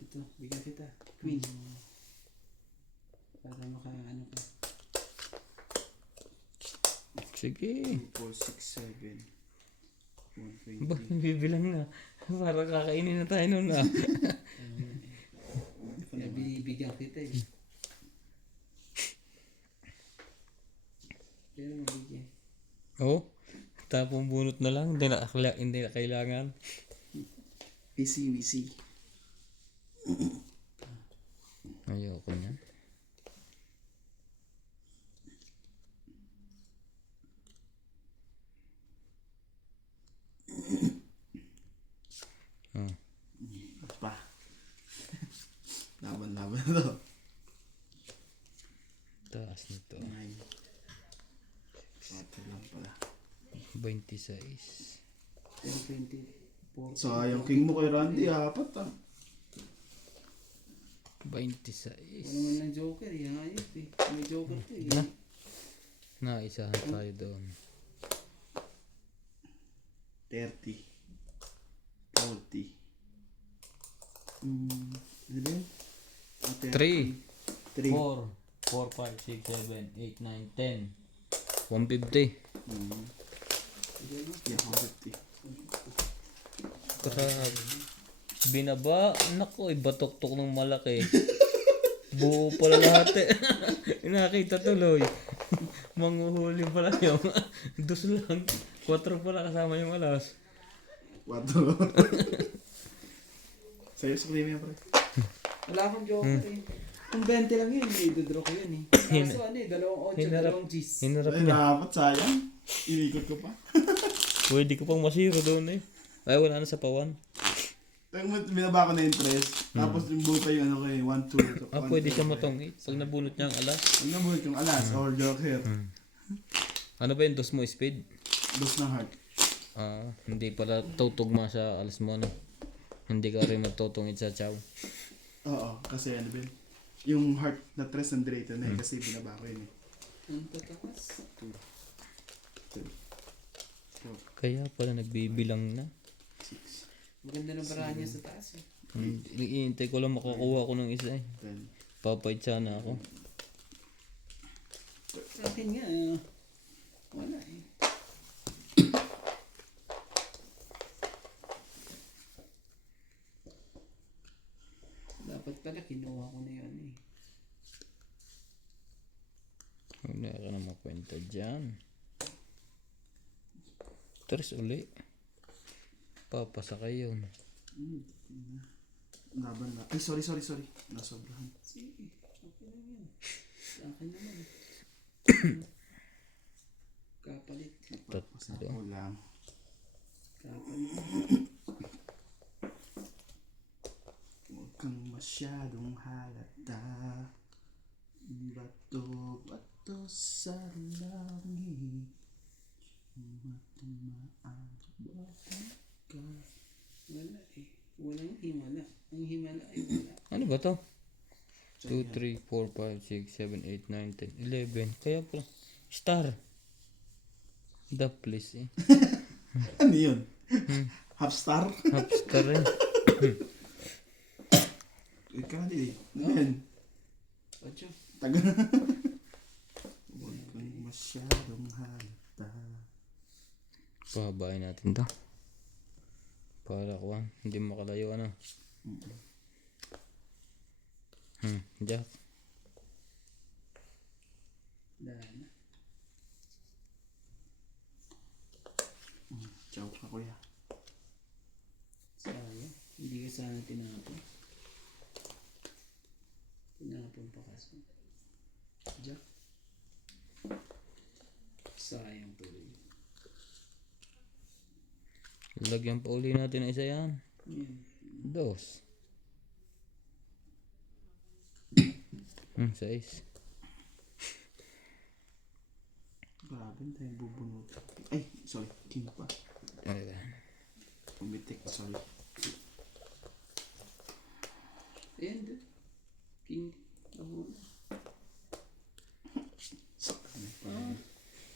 Ito, bigyan kita. Queen. Para maka-ano ka. Sige. 2, 4, 6, 7, 120. Ba, bibilang na. Para kakainin na tayo nun ah. Kaya binibigyan kita eh. Pero mabigyan. Oo. Tapong bunot na lang. Hindi na kailangan. Wisi. Ayoko niyan. Taas nito. 9. 4 lang pala. 26. 24. Sayang king mo kay Randy, apat ah. 26. Wala man lang joker, hayop eh. May joker to eh. Na. Naisahan tayo doon. 30. 40. Ano ba yun? 3. 3. 4, 5, 6, 7, 8, 9, 10. 150. Yeah, 150. Grabe. Binaba. Nako, ibatok-tok ng malaki. Buo pala lahat eh. Nakita tuloy. Manguhuli pala yung 2 lang. 4 pala kasama yung alas. 4. Sa'yo sa creamy pre. Wala akong joker eh. Kung 20 lang yun, i-draw ko yun eh. Kaso ano eh, 2 8, 2 Gs. Hinarap Ay, niya. dapat sayang. Inikot ko pa. Pwede ko pang masiro doon eh. Ay, wala na sa pawan. Binaba ko na interest. Tapos yung buta yung ano ko eh, 1, 2. Ah, pwede siya matongit. Pag nabunot niya ang alas. Pag nabuhat yung alas or joker. Ano ba yung dos mo speed? Dos ng heart. Ah, hindi pala tutugma sa alas mo no. Hindi ka rin matutungit sa chow. Oo, kasi ano ba yun? Yung heart na tres nandito na eh, kasi binaba ko yun eh. Ang tatakas. 2, 3, 4, Kaya pala nagbibilang na. 6, Maganda ng paraan niya sa taas eh. Iintay ko lang makakuha ko ng isa eh. 10. Papait sana ako. Sa akin nga, wala eh. Dapat pala kinuha ko na yun eh. Wala ka na makwenta dyan. Tres uli. Papasa kayo. Laban na. Ay, sorry. Nasobrahan. Sige, okay lang yan. Sa akin naman. Kapalit. Tatlo. Ako lang. Kapalit. Huwag kang masyadong halata. Bato sa langit. Matumaan ka. Wala eh. Walang himala. Ang himala ay wala. Ano ba to? 2, 3, 4, 5, 6, 7, 8, 9, 10, 11. Kaya pala. Star. The place eh. Ano yun? Half star? Half star eh. Ikaw di. Ano yan? Ocho. Taga. Huwag kang masyadong halata. Pahabain natin to. Para ko hindi makalayo ano. Jack. Dahil na. Ciao ka kuya. Sayang. Hindi ka sana tinapon. Tinapon pa kaso. Jack. Sayang tuloy. Lagyan pa uli natin ng isa yan. Yan. 2. 6. Grabe tayong bubunot. Ay, sorry. King pa. Ano ba? Umitik. Sorry. Ayan doon. King. Ako.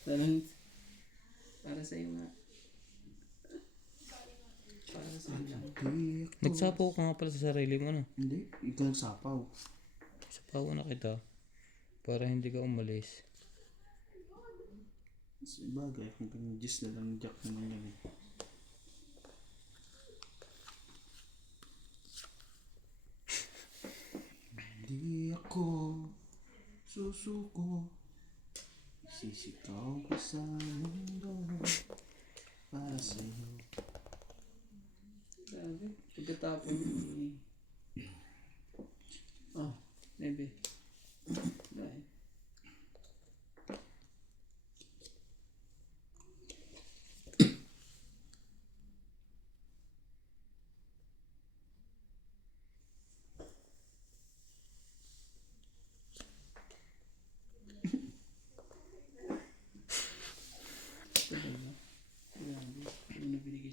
Parang para sa'yo nga. Para sa'yo lang. Nagsapaw ka nga pala sa sarili mo ano. Hindi. Ikaw nagsapaw. Sapaw na kita. Para hindi ka umalis. Mas bagay. Kung pang-gis na lang Jack naman yan eh. Hindi ako susuko. Sisikaw ko sa mundo para sa'yo. Grabe. Pagkatapon ni... Oh, maybe. Dahil.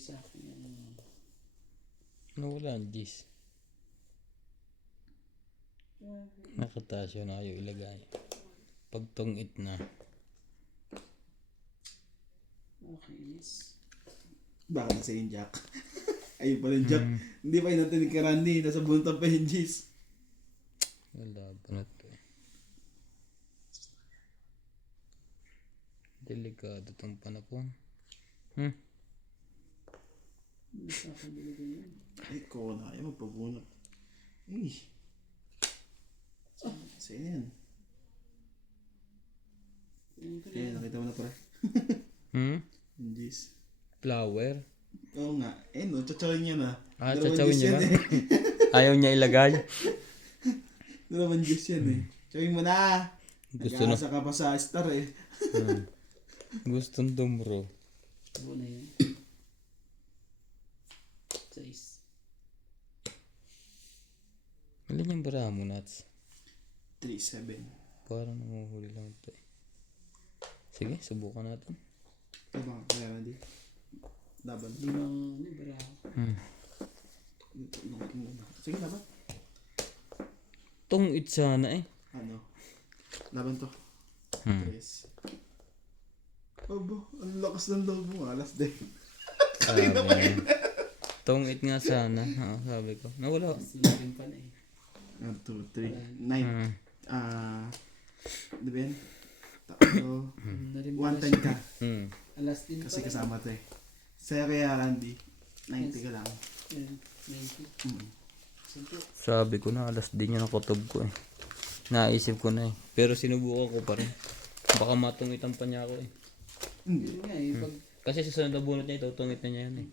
sa akin yan. Nawala ang G's. Nakataas yun, ayaw ilagay. Pag tungit na. Okay, yes. Baka nasa yung Jack. Ayun pala yung Jack. Hindi pa inatinig kay Randy. Nasa buntang pa yung G's. Wala ba na to eh. Delikado tong panapon. Hindi sa akin binigay yun. Ay, ko na. Ayaw magpabunot. Ay. Sa'yo na yan. Tingnan ko na Ayan, yan. nakita mo na pare. Yung G's. Flower? Oo nga. Eh no, tsatsawin niya na. Ah, Dalawang tsatsawin G's niya yan na? eh. Ayaw niya ilagay? Dalawang G's yan eh. Tsawin mo na. Gusto na. Nag-aasa ka pa sa star eh. Gustong dumro. Buo na yun. 6. Alin yung bara mo, Nats? 3-7. Parang nanguhuli lang ito eh. Sige, subukan natin. Ito ba? Kaya Randy? Laban. Hindi mo, ano, bara. Dito, longking muna. Sige, laban. Tungit sana eh. Ano? Laban to. 3. Abo, ang lakas ng loob mo. Alas din. Sabi na. Tungit nga sana. Oo, sabi ko. Nawala. Sinabi pala eh. 1, 2, 3, 9. Di ba yan? Tatlo. Nalimbalas 110 ka. Alas din Kasi pala. kasama to eh. Sa'yo kaya Randy, 90 ka lang. Yan, 90. Simple. Sabi ko na, alas din yung nakutob ko eh. Naisip ko na eh. Pero sinubukan ko pa rin. Baka matungitan pa niya ako eh. Hindi. Yun nga eh. Pag Kasi sa sunod na bunot niya, itutungit na niya yan eh.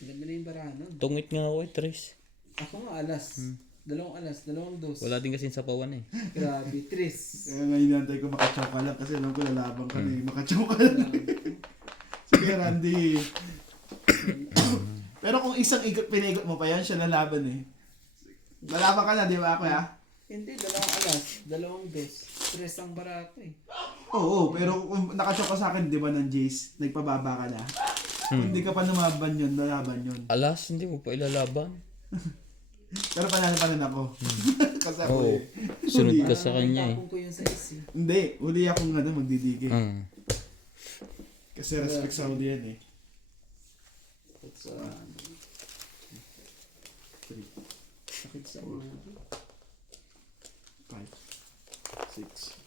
ganda na yung barahan nun. Tungit nga ako eh, Tres. Ako nga alas. Dalawang alas, dalawang dos. Wala din kasing sapawan eh. Grabe, Tris. Kaya nga hinantay ko makachow ka lang kasi alam ko lalabang ka na eh. Makachow ka lang. Sige Randy. Pero kung isang pinigot mo pa yan, siya lalaban eh. Lalaban ka na, di ba kuya? Hindi, dalawang alas, dalawang dos. Tres ang barato eh. Oo, pero kung nakachow ka sa akin, di ba ng Jace, nagpababa ka na. Kung hindi ka pa lumaban yun, lalaban yun. Alas, hindi mo pa ilalaban. Pero panalo pa rin ako. Kasi ako Oo. eh. Sunod Huli. ka sa kanya eh. Tapong ko yung sa isi. Hindi, huli akong magdidigi. Kasi Wala. respect sa huli yan eh. Sa 3, sakit sa ulo. 5, 6,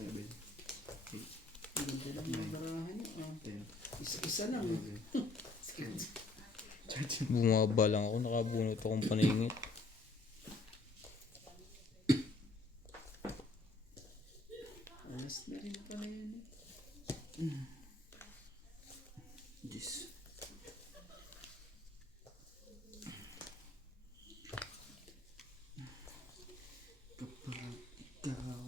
7, Ang ganda lang yung barahan niyo. 10, Isa-isa lang. 11, Sige. 13. Bumaba lang ako, nakabunot akong paningit. Alas na rin pala yun eh. 10. Kapag ikaw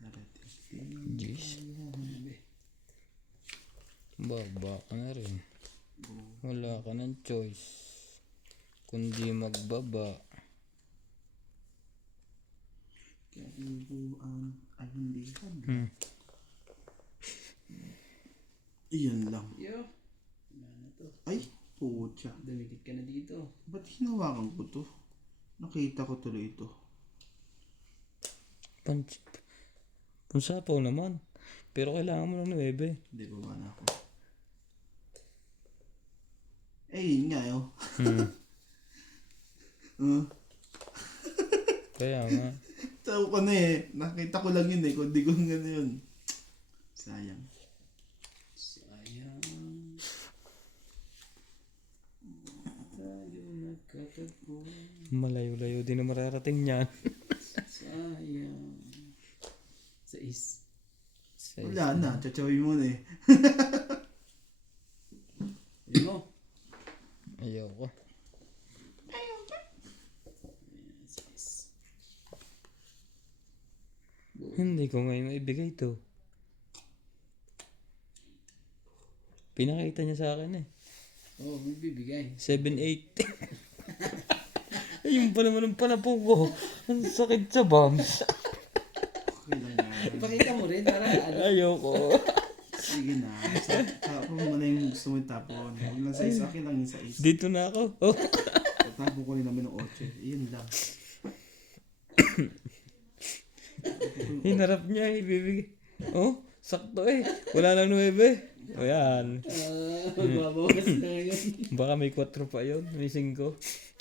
narating Jeez. Baba ka na rin. Wala ka ng choice. Kundi magbaba. kaibuan ay hindi haba. Iyan lang. Yo. Wala na to. Ay, putya. Dumikit ka na dito. Ba't hinawakan ko to? Nakita ko tuloy ito. Pansapaw naman. Pero kailangan mo ng 9. Hindi ba na ako? Eh, yun nga yun. Kaya nga. Tawa ko na eh. Nakita ko lang yun eh. Kung di ko gano'n yun. Sayang. Sayang. Tayo nagkatagpo. Malayo-layo din na mararating niyan. Sayang. Sa is. Wala na. Tsatsawin mo na eh. Yun mo. Ayoko. Sa is. Hindi ko ngayon maibigay to. Pinakita niya sa akin eh. Oo, may bibigay. 7-8. Ayun pa naman ang panapong ko. Ang sakit sa bums. Okay lang yan. Ipakita mo rin para ano. Ayoko. Sige na. Tapon mo na yung gusto mo itapon. Huwag lang sa isa. Akin lang yung sa isa. Dito na ako. Oh. Tapon ko rin namin ng 8. Iyon lang. Hinarap niya, ibibigay. Oh, sakto eh. Wala lang 9. O yan. Magbabawas na yun. Baka may 4 pa yun. May 5.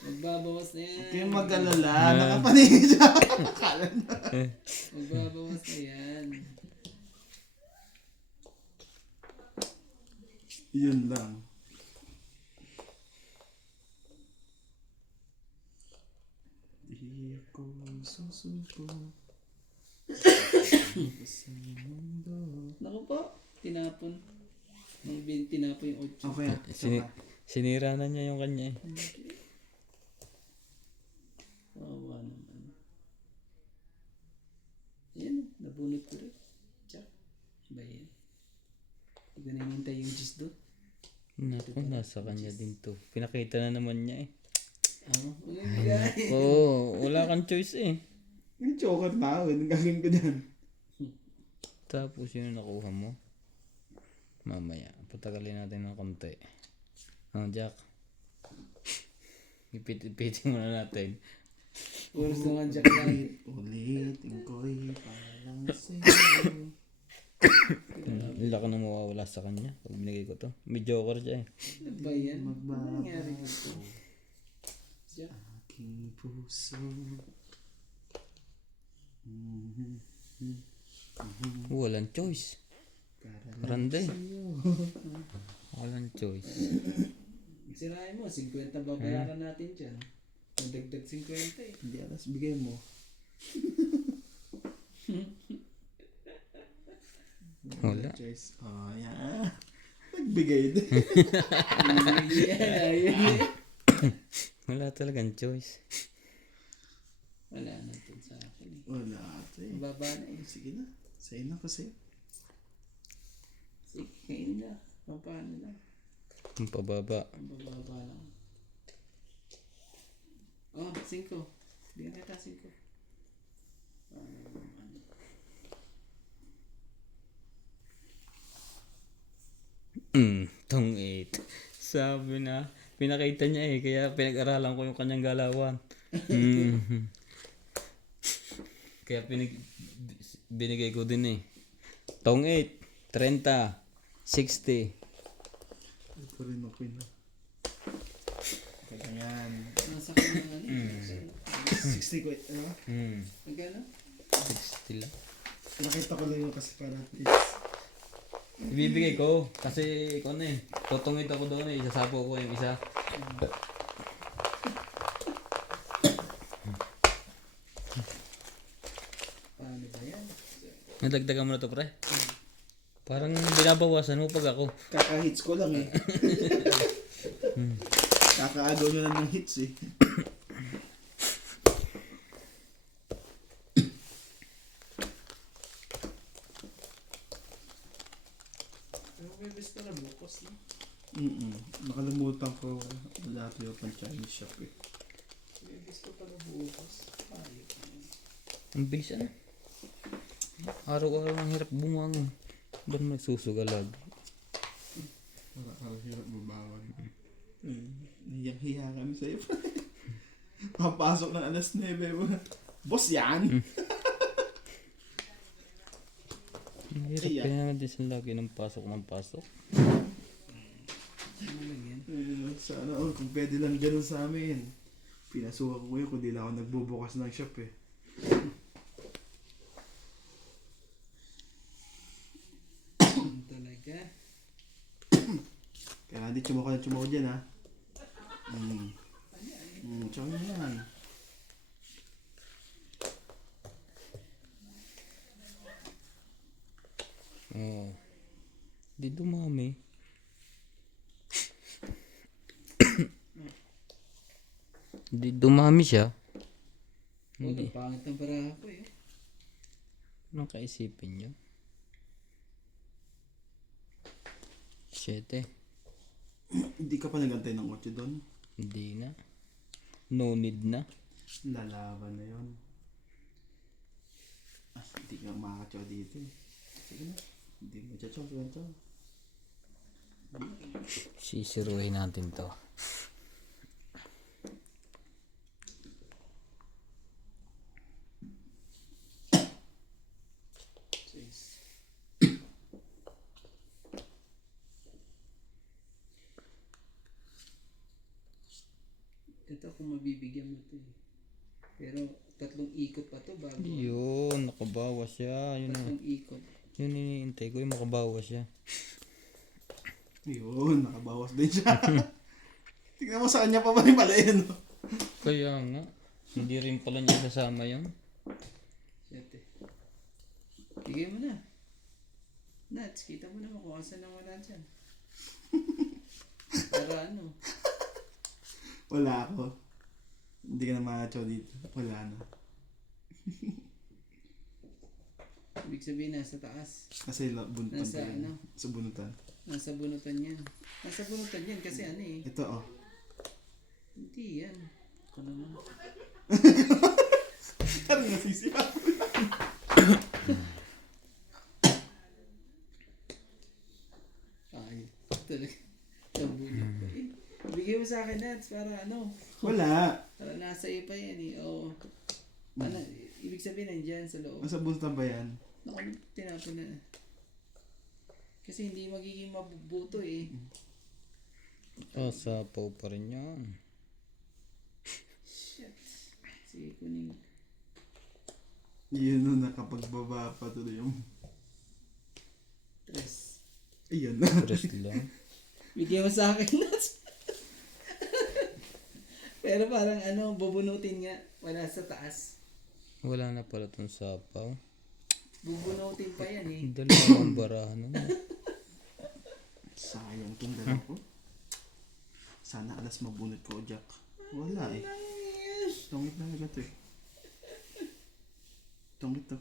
Magbabawas na yan. Kaya mag-alala. Nakapaningin siya. Akala na. Magbabawas na yan. Yun lang. Di ako susuko. Sa mundo. Naku po, tinapon. Tinapon yung 8. Okay. Sinira na niya yung kanya eh. Kawawa naman. Yan, nabunot ko rin. Tsak. Ba yan? Hindi ko na hinintay yung gis doon. Naku, nasa kanya din to. Pinakita na naman niya eh. Oh, Oo, wala kang choice eh. Yung choker na ako. Anong gagawin ko dyan? Tapos yun ang nakuha mo. Mamaya, patagalin natin ng konti. Oh, Jack. Ipit-ipitin muna natin. Oras naman Jack lang. Ulitin ko'y parang sa'yo. Wala ka na mawawala sa kanya pag binigay ko to. May joker siya eh. Ano ba yan? Ano nangyari Magbabago dito? Jack. aking puso. Walang choice. Randa eh. Walang choice. Sirain mo, 50 babayaran natin dyan. Nagdagdag 50 eh. Hindi alas, bigay mo. Wala. Choice. Oh, yeah. Nagbigay din. Wala talagang choice. Wala na ito sa akin eh. Wala ate. Baba na eh. Sige na. Sa'yo na kasi. Sige, kain na. Paano na? Ang pababa. Ang bababa lang. Oh, 5. Bigyan kita 5. Tong 8. Sabi na, pinakita niya eh, kaya pinag-aralan ko yung kanyang galawan. Kaya binigay ko din eh. Tong 8, 30, 60. Ito rin ako yun. Kailangan. Nasa kanya na. 60 ko. Ano? Magkano? 60 lang. Nakita ko lang yung kasi para at least. Ibibigay ko kasi ikaw na eh. Tutungit ako doon eh. Isasapo ko yung isa. Paano ba yan? Nadagdagan mo na to pre. Parang binabawasan mo pag ako. Kaka-hits ko lang eh. Kakaagaw nyo lang ng hits eh. Pero may best na bukas na. Nakalimutan ko. Wala ko yung pang Chinese shop eh. May best ko pala bukas. Ayok na yun. Ang bilis ano. Araw-araw ang hirap bumangon. Ba't nagsusugalag? Wala ka hirap babawan. Hiyang-hiya kami sa'yo. Papasok ng alas 9. Boss yan! Ang hirap Ayan. kaya naman din sila lagi ng pasok ng pasok. Ano lang yan? Sana kung pwede lang ganun sa amin. Pinasukan ko yun kung di lang ako nagbubukas ng shop eh. Ano talaga? Kaya hindi tsumako dyan ha. Tsaka na yan. Oo. Di dumami. Di dumami siya. Hindi. Pangit ng baraha ko eh. Anong kaisipin niyo? 7. Hindi ka pa nagantay ng 8 doon. Hindi na. No need na. Lalaban na yun. Hindi ka makakatsaw dito eh. Sige na. Hindi mo tsatsaw. Tsatsaw. Sisiruhin natin to. Sis. Ito kung mabibigyan mo to eh. Pero 3 ikot pa to bago. Yun, nakabawas siya. Yun ang 3 ikot. yun iniintay ko, yung makabawas siya. Yun, nakabawas din siya. Tignan mo saan niya pa ba rin pala yun. No? Kaya nga, hindi rin pala niya kasama yun. Siyete. Bigay mo na. Nuts, kita mo naman kung asan ang wala dyan. Para ano. Wala ako. Hindi ka na makakatsaw dito. Wala na. Ibig sabihin nasa taas. Kasi bunutan Nasa pa yun. ano? Sa bunutan. Nasa bunutan yan. Nasa bunutan yan kasi ano eh. Ito oh. Hindi yan. Ako naman. Ano nasisiya? Ay, talaga. Nabunod pa eh. Bigay mo sa akin Nats para ano. Wala. Para nasa iyo pa yan eh. Oo. Ano, ibig sabihin nandyan sa loob. Nasa bunutan ba yan? Naku, tinapon na. Kasi hindi magiging mabubuto eh. Sapaw pa rin yan. Shit. Sige, kunin. Yun nung nakapagbaba pa tuloy yung... Tres. Ayun na. Rest lang. Bigyan mo sa akin Nats. Pero parang ano, bubunutin nga. Wala sa taas. Wala na pala tong sapaw. Bubunutin pa yan eh. Dalawang barahan na. Sayang tong dalawa ko. Sana alas mabunot ko, Jack. Wala eh. Tungit na agad eh. Tungit to.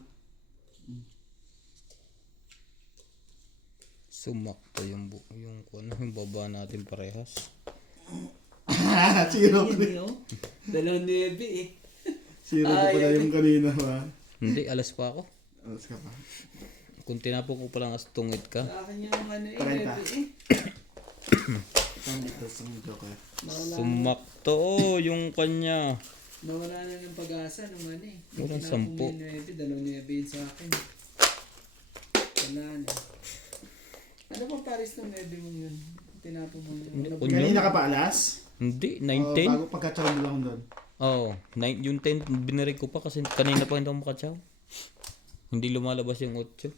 Sumakto yung yung baba natin parehas. Zero ko Yan din. eh, oh. 2-9 eh. Zero ko pala Ayaw. yung kanina ba? Hindi, alas pa ako. Alas ka pa. Kung tinapon ko palang as tungit ka. Sa akin yung ano eh, 9 Parenta. eh. Tungit to sa joker. Nawala, Sumakto yung kanya. nawala na ng pag-asa nung ano eh. Nung Walang tinapon sampu. mo yung 9, 2-9 yun sa akin. Wala na. Ano bang pares ng 9 mo yun? Tinapon mo yun. Hindi, Ano ba- kunya. Kanina ka pa alas? Hindi, O 9-10. bago pagkatsaw mo lang doon. Oo, yung 10 binarig ko pa kasi kanina pa hindi ako makatsaw. Hindi lumalabas yung 8.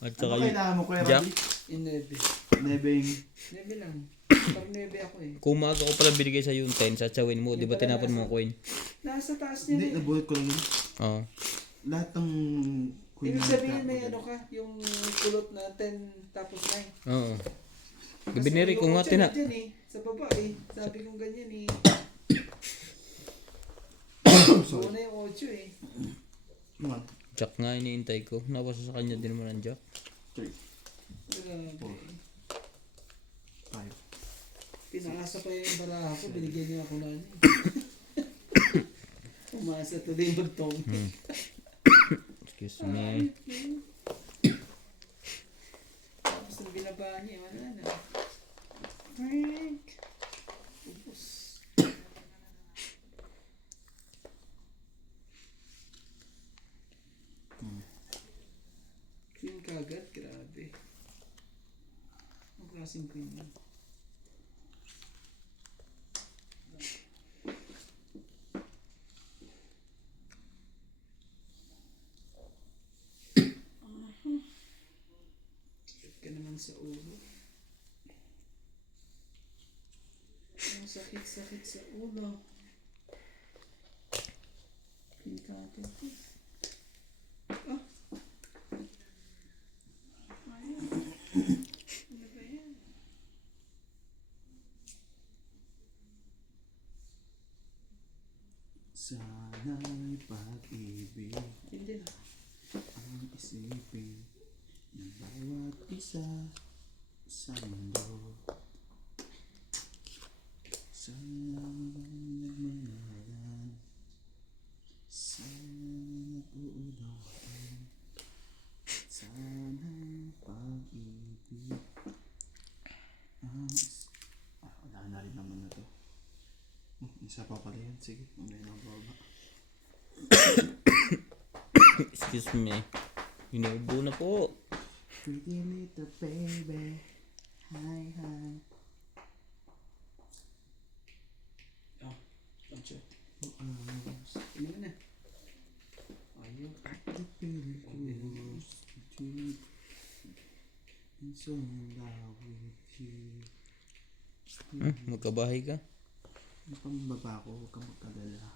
At saka Ano yung kailangan mo, Kuya Jack. Randy? Yung 9. Nebeng. 9 lang. Pag 9 ako eh. kumaga ko pala binigay sa yung 10 sa tsawin mo, di ba tinapon mo ang coin? Nasa taas niya Hindi, eh. nabuhat ko lang yun. Oo. Lahat ng queen Ibig na sabihin may tapos ano ka, yung kulot na 10 tapos 9. Oo. Binirig ko nga tina. Dyan eh, sa baba eh. Sabi kong ganyan eh. Sorry. Una yung 8 eh. One, Jack nga iniintay ko. Nabasa sa kanya din naman ang Jack. 3, Grabe. 5. Pinakasa pa yung baraha ko, binigyan niya ako na ano. Umasa tuloy magtong. Excuse me. Tapos nung binaba niya, wala na. Frank! Upos. Queen kagad, grabe. Ang klaseng queen yun. Sakit ka naman sa ulo. Ang sakit-sakit sa ulo. Pinkatin ko. Ah! Ayan. Ano ba yan? Sana'y pag-ibig Hindi na. ang isipin ng bawat isa sa mundo. Sana nagmamahalan, sana nag-uunawaan. Sige, umay na baba. Excuse me. Inuubo na po. Pretty little baby. Hi, hi. Oh, Pancho. Ano mo na? Ayaw. The Philippines. I'm so in love with you. Magkabahay ka? Ano pang baba ko? Huwag kang magkadala.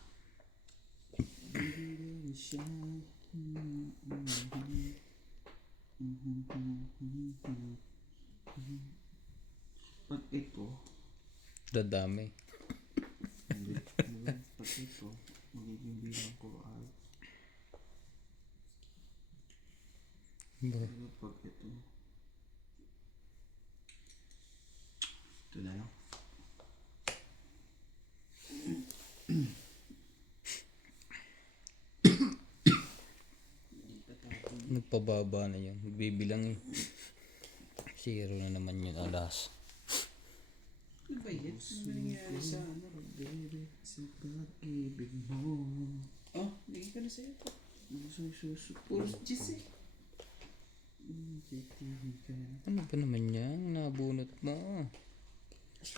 Baby, shine. Pag ito, Dadami. hindi. Pag ito, magiging bilang ko ay. Pero pag ito, ito na yun. Nagpababa na yun. Bibilang eh. Zero na naman yun alas. Ano ba yan? Ano nangyari sa ano? Baby, sa pag-ibig mo. Oh, bigay ka na sa'yo. Sususup. Puro cheese eh. Ano ba naman yan? Nabunot mo. Si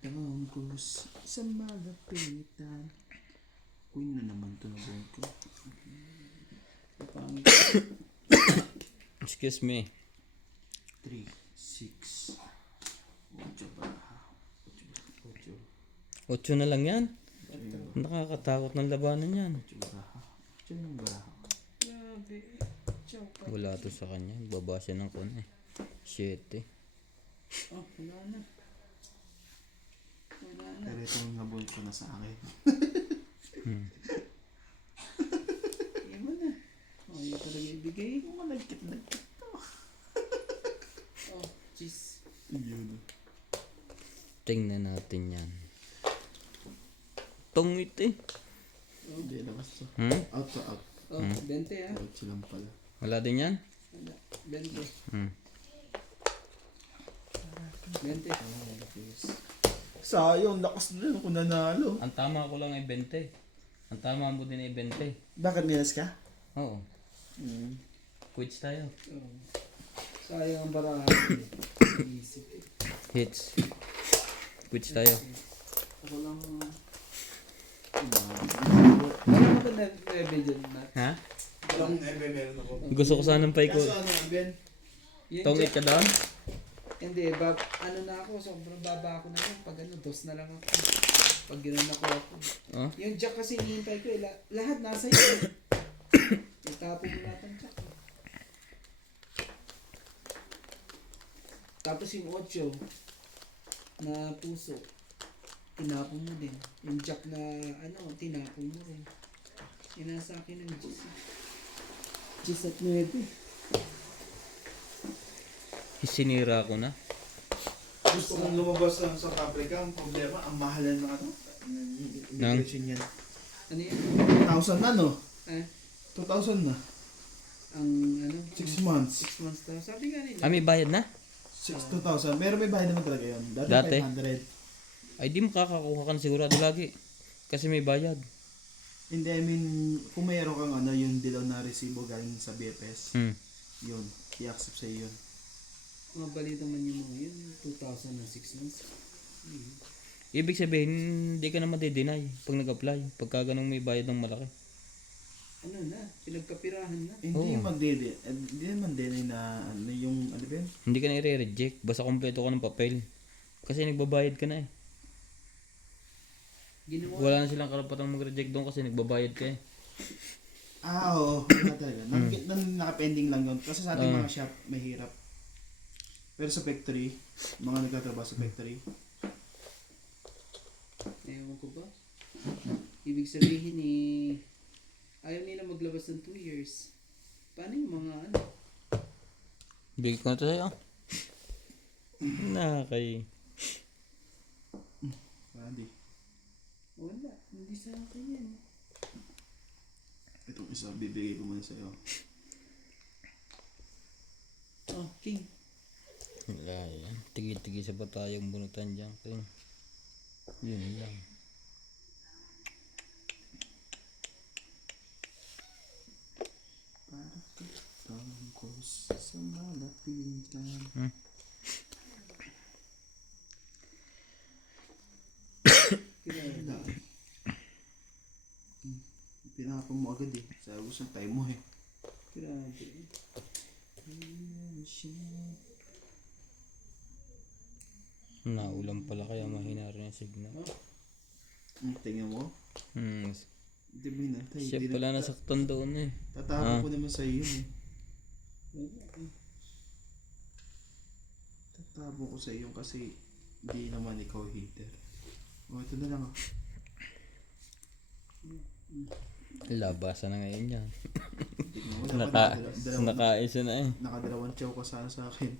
Tom Cruise sa malapitan. Queen na naman ito na buong ko. Pangit. Excuse me. 3, 6, 8 ba? 8. 8 na lang yan. Nakakatakot ng labanan yan. 8 baraha. 8 yung baraha. Grabe. Chow pa. Wala to sa kanya. Baba siya ng kun eh. 7. Oh, wala na. Wala na. Pero itong nabol ko na sa akin. Iyan mo na. Oh, yun talaga ibigay. Malagkit-lagkit to. Oh, cheese. Yun. Tingnan natin yan. Tungit eh. Hindi, labas to. Out to out. Oh, 20 ah. Out silang pala. Wala din yan? Wala. 20. 20. Sayang, lakas na rin ako nanalo. Ang tama ko lang ay 20. Ang tama mo din ay 20. Bakit minus ka? Oo. Quits tayo. Oh. Sayang ang baraha. Isip eh. Hits. Quits tayo. Ako lang. Wala ka ba na-level dyan na? Ha? Walang meron ako. Gusto ko sanang pa Kaso ano, Ben? Yung Tungit ka doon? Hindi, ano na ako, sobrang baba ako na yun. Pag ano, dos na lang ako. Pag gano'n ako. Oh? Yung jack kasi hinihintay ko, lahat nasa iyo. Itapo mo lahat ang jack. Tapos yung 8 na puso, tinapon mo din. Yung jack na ano, tinapon mo rin. Yung nasa akin ng cheese. Cheese at 9. Sinira ko na. Gusto kong lumabas lang sa paprika. Ang problema, ang mahalan na ano. Immigration yan. Ano yun? 2,000 na no? Ah, 2,000 na. ang ano? 6 months. 6 months na. Sabi nga nila. May bayad na? 2,000. Meron may bayad naman talaga yun. Dati? 500. Ay di makakakuha ka na sigurado lagi. Kasi may bayad. Hindi, I mean, kung mayroon kang ano, yung dilaw na resibo galing sa BFS, yun, i-accept sa'yo yun. Mga balita man yung mga yun. 2006 months. Ibig sabihin, hindi ka na madi-deny pag nag-apply. Pagka ganun may bayad ng malaki. Ano na? Pinagkapirahan na. Hindi hindi naman din na ano yung, ano ba yun? Hindi ka na i-reject. Basta kompleto ka ng papel. Kasi nagbabayad ka na eh. Ginawa. Wala na silang karapatang mag-reject doon kasi nagbabayad ka eh. Oo, wala talaga. Naka-pending lang yun. Kasi sa ating mga shop, mahirap. Pero sa factory, mga nagtatrabaho sa factory, Ewan ko ba? Ibig sabihin ayaw nila maglabas ng 2 years. Paano yung mga ano? Bigay ko na ito sa'yo. Nakakay. hindi. Wala. Hindi sa akin yan. Itong isa, bibigay ko muna sa'yo. Oh, King. Wala yan. Tigi-tigi sa ba tayong bunutan dyan? King? Yun lang. Hmm. Grabe. Pinapang mo agad eh. Sa gusto ng time mo eh. Grabe. Naulan pala kaya mahina rin ang signal. Tingnan mo. Hmm. Hindi mo hinantay. Siya pala nasaktan doon eh. Tatapon ko naman sa iyo eh. Tatapon ko sa iyo kasi hindi naman ikaw hater. O ito na lang ah. Labasan na ngayon yan. Tingnan mo. Dapat Nakaisa na eh. nakadalawang chow ka sana sa akin.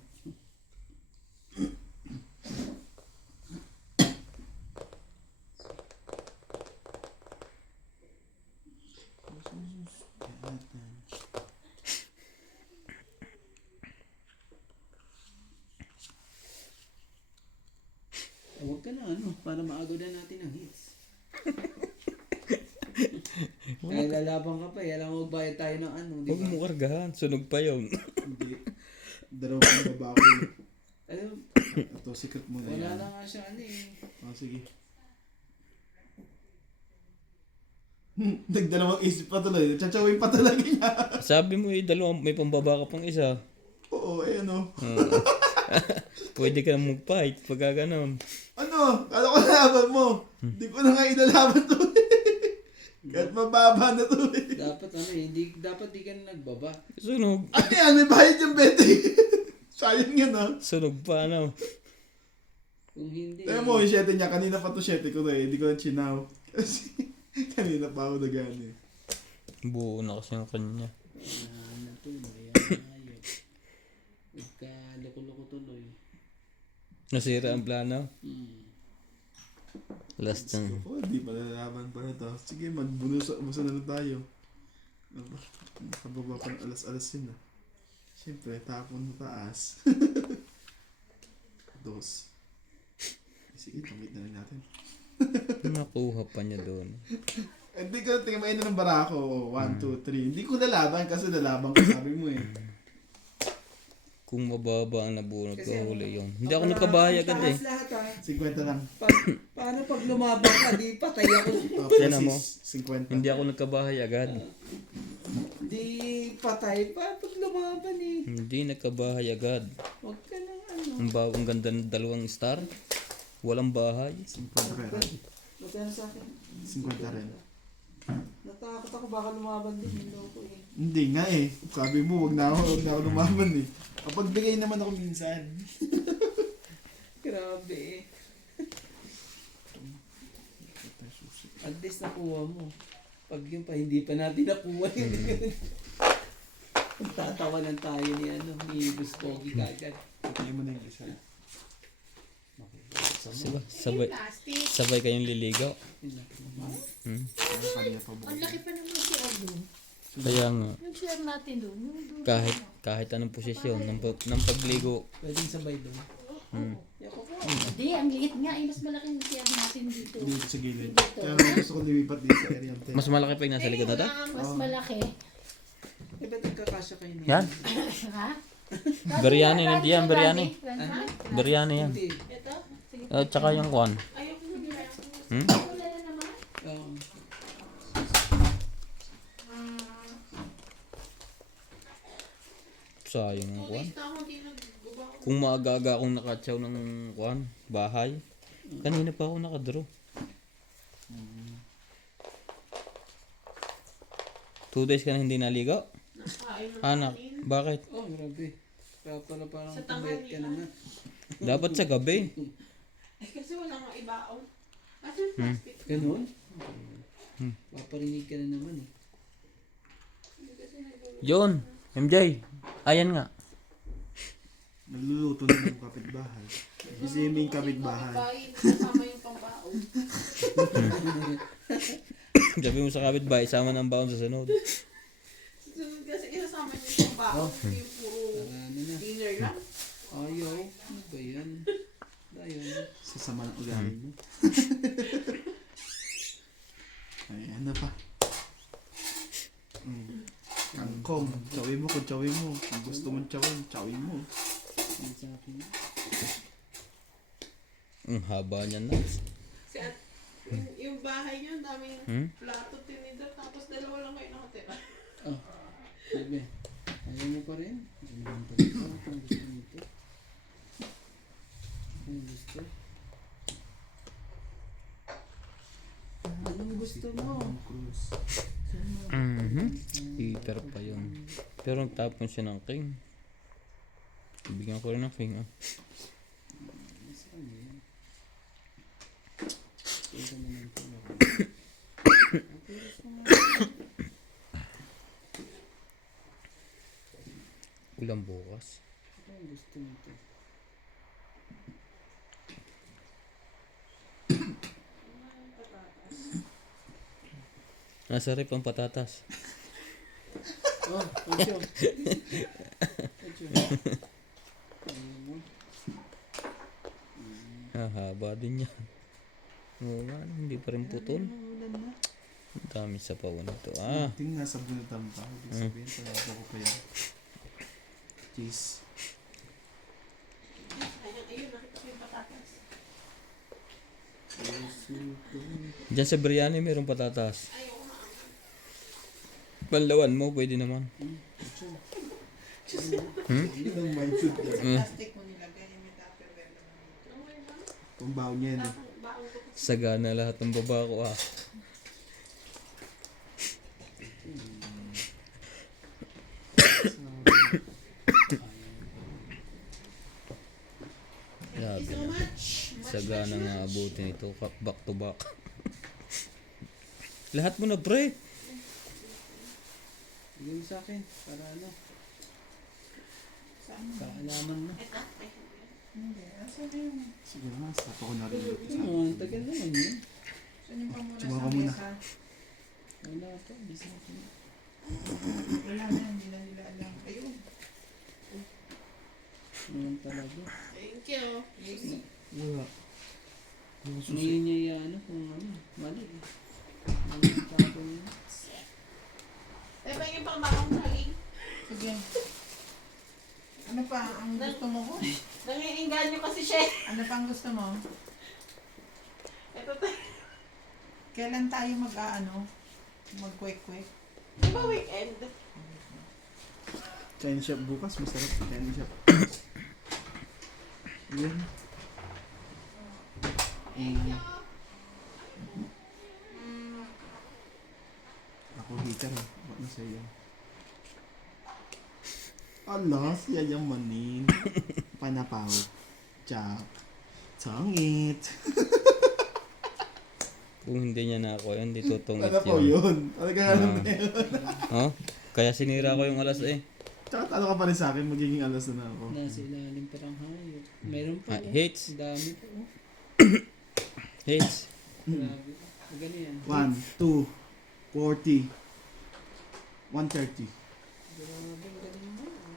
Huwag ka na para maagaw na natin ang hits. Ay, lalaban ka pa eh. Alam mo, magbayad tayo ng di Huwag ba? mo kargahan. Sunog pa yun. Hindi. Dalawang babae. Alam, Ito, secret mo na wala yan. na nga siya Oh, sige. Nagdalawang isip pa tuloy. Tsachawin pa talaga niya. Sabi mo eh, may pambaba ka pang isa. Oo, ayan o. Pwede ka na mag-fight pagka ganon. Ano? Kala ko laban mo. Hindi ko na nga ilalaban to. Kahit mababa na to. dapat dapat di ka na nagbaba. Sunog. Ano yan? May bayad yung bete. Sayang yun ah. Sunog pa ano. Kung hindi, Tayo mo, yung 7 niya. Kanina pa to 7 ko to eh. Hindi ko na chinaw. Kasi kanina pa ako nagano eh. Buo na kasi yung kanya. na to, ayop. Pagka loko-loko tuloy. Nasira ang plano. Last Gusto time. ko, hindi pa nalalaban pa na to. Sige, magbunusa na lang tayo. Nakababa pa ng alas-alas yun ah. Siyempre, tapon sa taas. Dos. Sige, tamit na lang natin. Nakuha pa niya doon. Hindi ko, tingnan mo yun ng barako. 1, 2, 3. Hindi ko nalaban kasi nalaban ko sabi mo eh. Kung mababa ang nabunot ko, Kasi huli yun. Hindi ako nagkabahay agad eh. Taas lahat 50 lang. Paano pag lumabang ka, di patay ako. Yan na mo. 50. Hindi ako nagkabahay agad. Di patay pa pag lumaban eh. Hindi nagkabahay agad. Huwag ka na Ang ganda ng dalawang star. Walang bahay. 50 rin. Magkano sa akin? 50 rin. Natakot ako baka lumaban din. Hindi ko eh. Hindi nga eh. Sabi mo, wag na ako lumaban eh. Kapag bigay naman ako minsan. Grabe eh. At least nakuha mo. Pag yun pa, hindi pa natin nakuha yun. Tatawanan tayo ni Gustogi kagad. Pagkaya mo na yung isa. Sabay kayong liligaw. Ano kanina pa bukas? Ang laki pa naman si Aldo. Kaya nga, Yung share natin doon. Yung doon. kahit anong posisyon ng pagligo. Pwedeng sabay doon. Yako ko. Hindi, ang liit nga. Eh, mas malaki yung share natin dito. Dito sa gilid. Kaya nga gusto ko lumipat dito sa area 10. Mas malaki pa yung nasa likod na to? Mas malaki. Eh, ba't nagkakasya kayo niya? Yan. Ha? Biryani, hindi yan, biryani. Ha? Biryani yan. Hindi. Ito? Sige. Tsaka yung kwan. Ayoko na bilang. Hmm? Wala na naman. Oo. Sayang ang kwan. Kung maaga-aga akong nakatsaw ng kwan, bahay. Kanina pa ako nakadraw. 2 days ka na hindi naligo? Anak, bakit? Oh, grabe. Kaya pala parang kumayat ka na nga. Dapat sa gabi. Kasi wala nga ibaon. Kasi yung plastic. Ganun? Paparinig ka na naman eh. Yun, MJ. Ayan nga. Nagluluto na ng kapitbahay. Kasi yung kapitbahay. Kain, kasama yung pambaon. Sabi mo sa kapitbahay, sama ng baon sa sunod. Sunod kasi isasama niyo yung pambaon. Yung puro Ano na. dinner lang. Ayaw. Ano ba yan? Ayaw. Sasama ng ugali mo. Ay, ano pa? Kung tsawin mo, kung tsawin mo. Kung gusto mong tsawin mo. Yung sa akin. Ang haba niya na. Si yung bahay niyo, ang daming plato, tinidor, tapos dalawa lang kayo nakatira. Oh, bebe. Ayaw mo pa rin? Ayaw mo pa rin. Kung gusto nito. Kung gusto. Anong gusto mo? Cruz. Heater pa yun. Pero nagtapon siya ng king. Bigyan ko rin ng king. Saan yun? Ito naman ito. Ulang bukas. Ano ang gusto nito? Nasa rep ang patatas. Oh, Ocho. Ocho. Ayaw mo? Haba din yan. Oo nga, hindi pa rin putol. Ang dami sa pawan nito. Tingnan nasa bunutan pa. Ibig sabihin, talaga ko pa yan. Cheese. Ayun, nakita ko yung patatas. Diyan sa biryani mayroong patatas. Ayoko na. Panlawan mo, pwede naman. Ilang mindset yan. Plastic mo nilagay, may tupperware naman dito. Kung baon niya yan. Baon ko. Sagana lahat ng baba ko Grabe So na. much. Sagana nga abutin ito. Back to back. Lahat mo na pre. Bigyan mo sa akin. Para ano? Kaalaman mo. Sige na, stop ako na rin. Oo, ang tagal naman yun. Tsuma ka muna. Wala ito. Bisa ito. Wala na, hindi na nila alam. Ayun. Ngayon talaga. Thank you. Wala. Yung susi. Ngayon niya ano kung ano. Mali. Mali ang tapon niya. Diba yung pang bakang saging? Sige. Ano pa ang gusto mo ko? Nangiinggan nyo kasi siya. Ano pa ang gusto mo? Ito tayo. Kailan tayo mag-quick-quick? Diba weekend? Chinese shop bukas, masarap sa Chinese shop. Yan. Ako heater eh. Ba't na sa'yo? Allah, siya yamanin. Panapaw. Chap. Sangit. Kung hindi niya na ako, hindi tutungit Panapaw yun. yun. Talaga nga naman yun. Oh? Kaya sinira ko yung alas eh. Tsaka talo ka pa rin sa akin, magiging alas na ako. Nasa ilalim parang hayop. Meron pa. oh. Hates. Ang dami pa. Oh. Hates. Grabe. Magano yan. 1, 2, 40, 130. Grabe.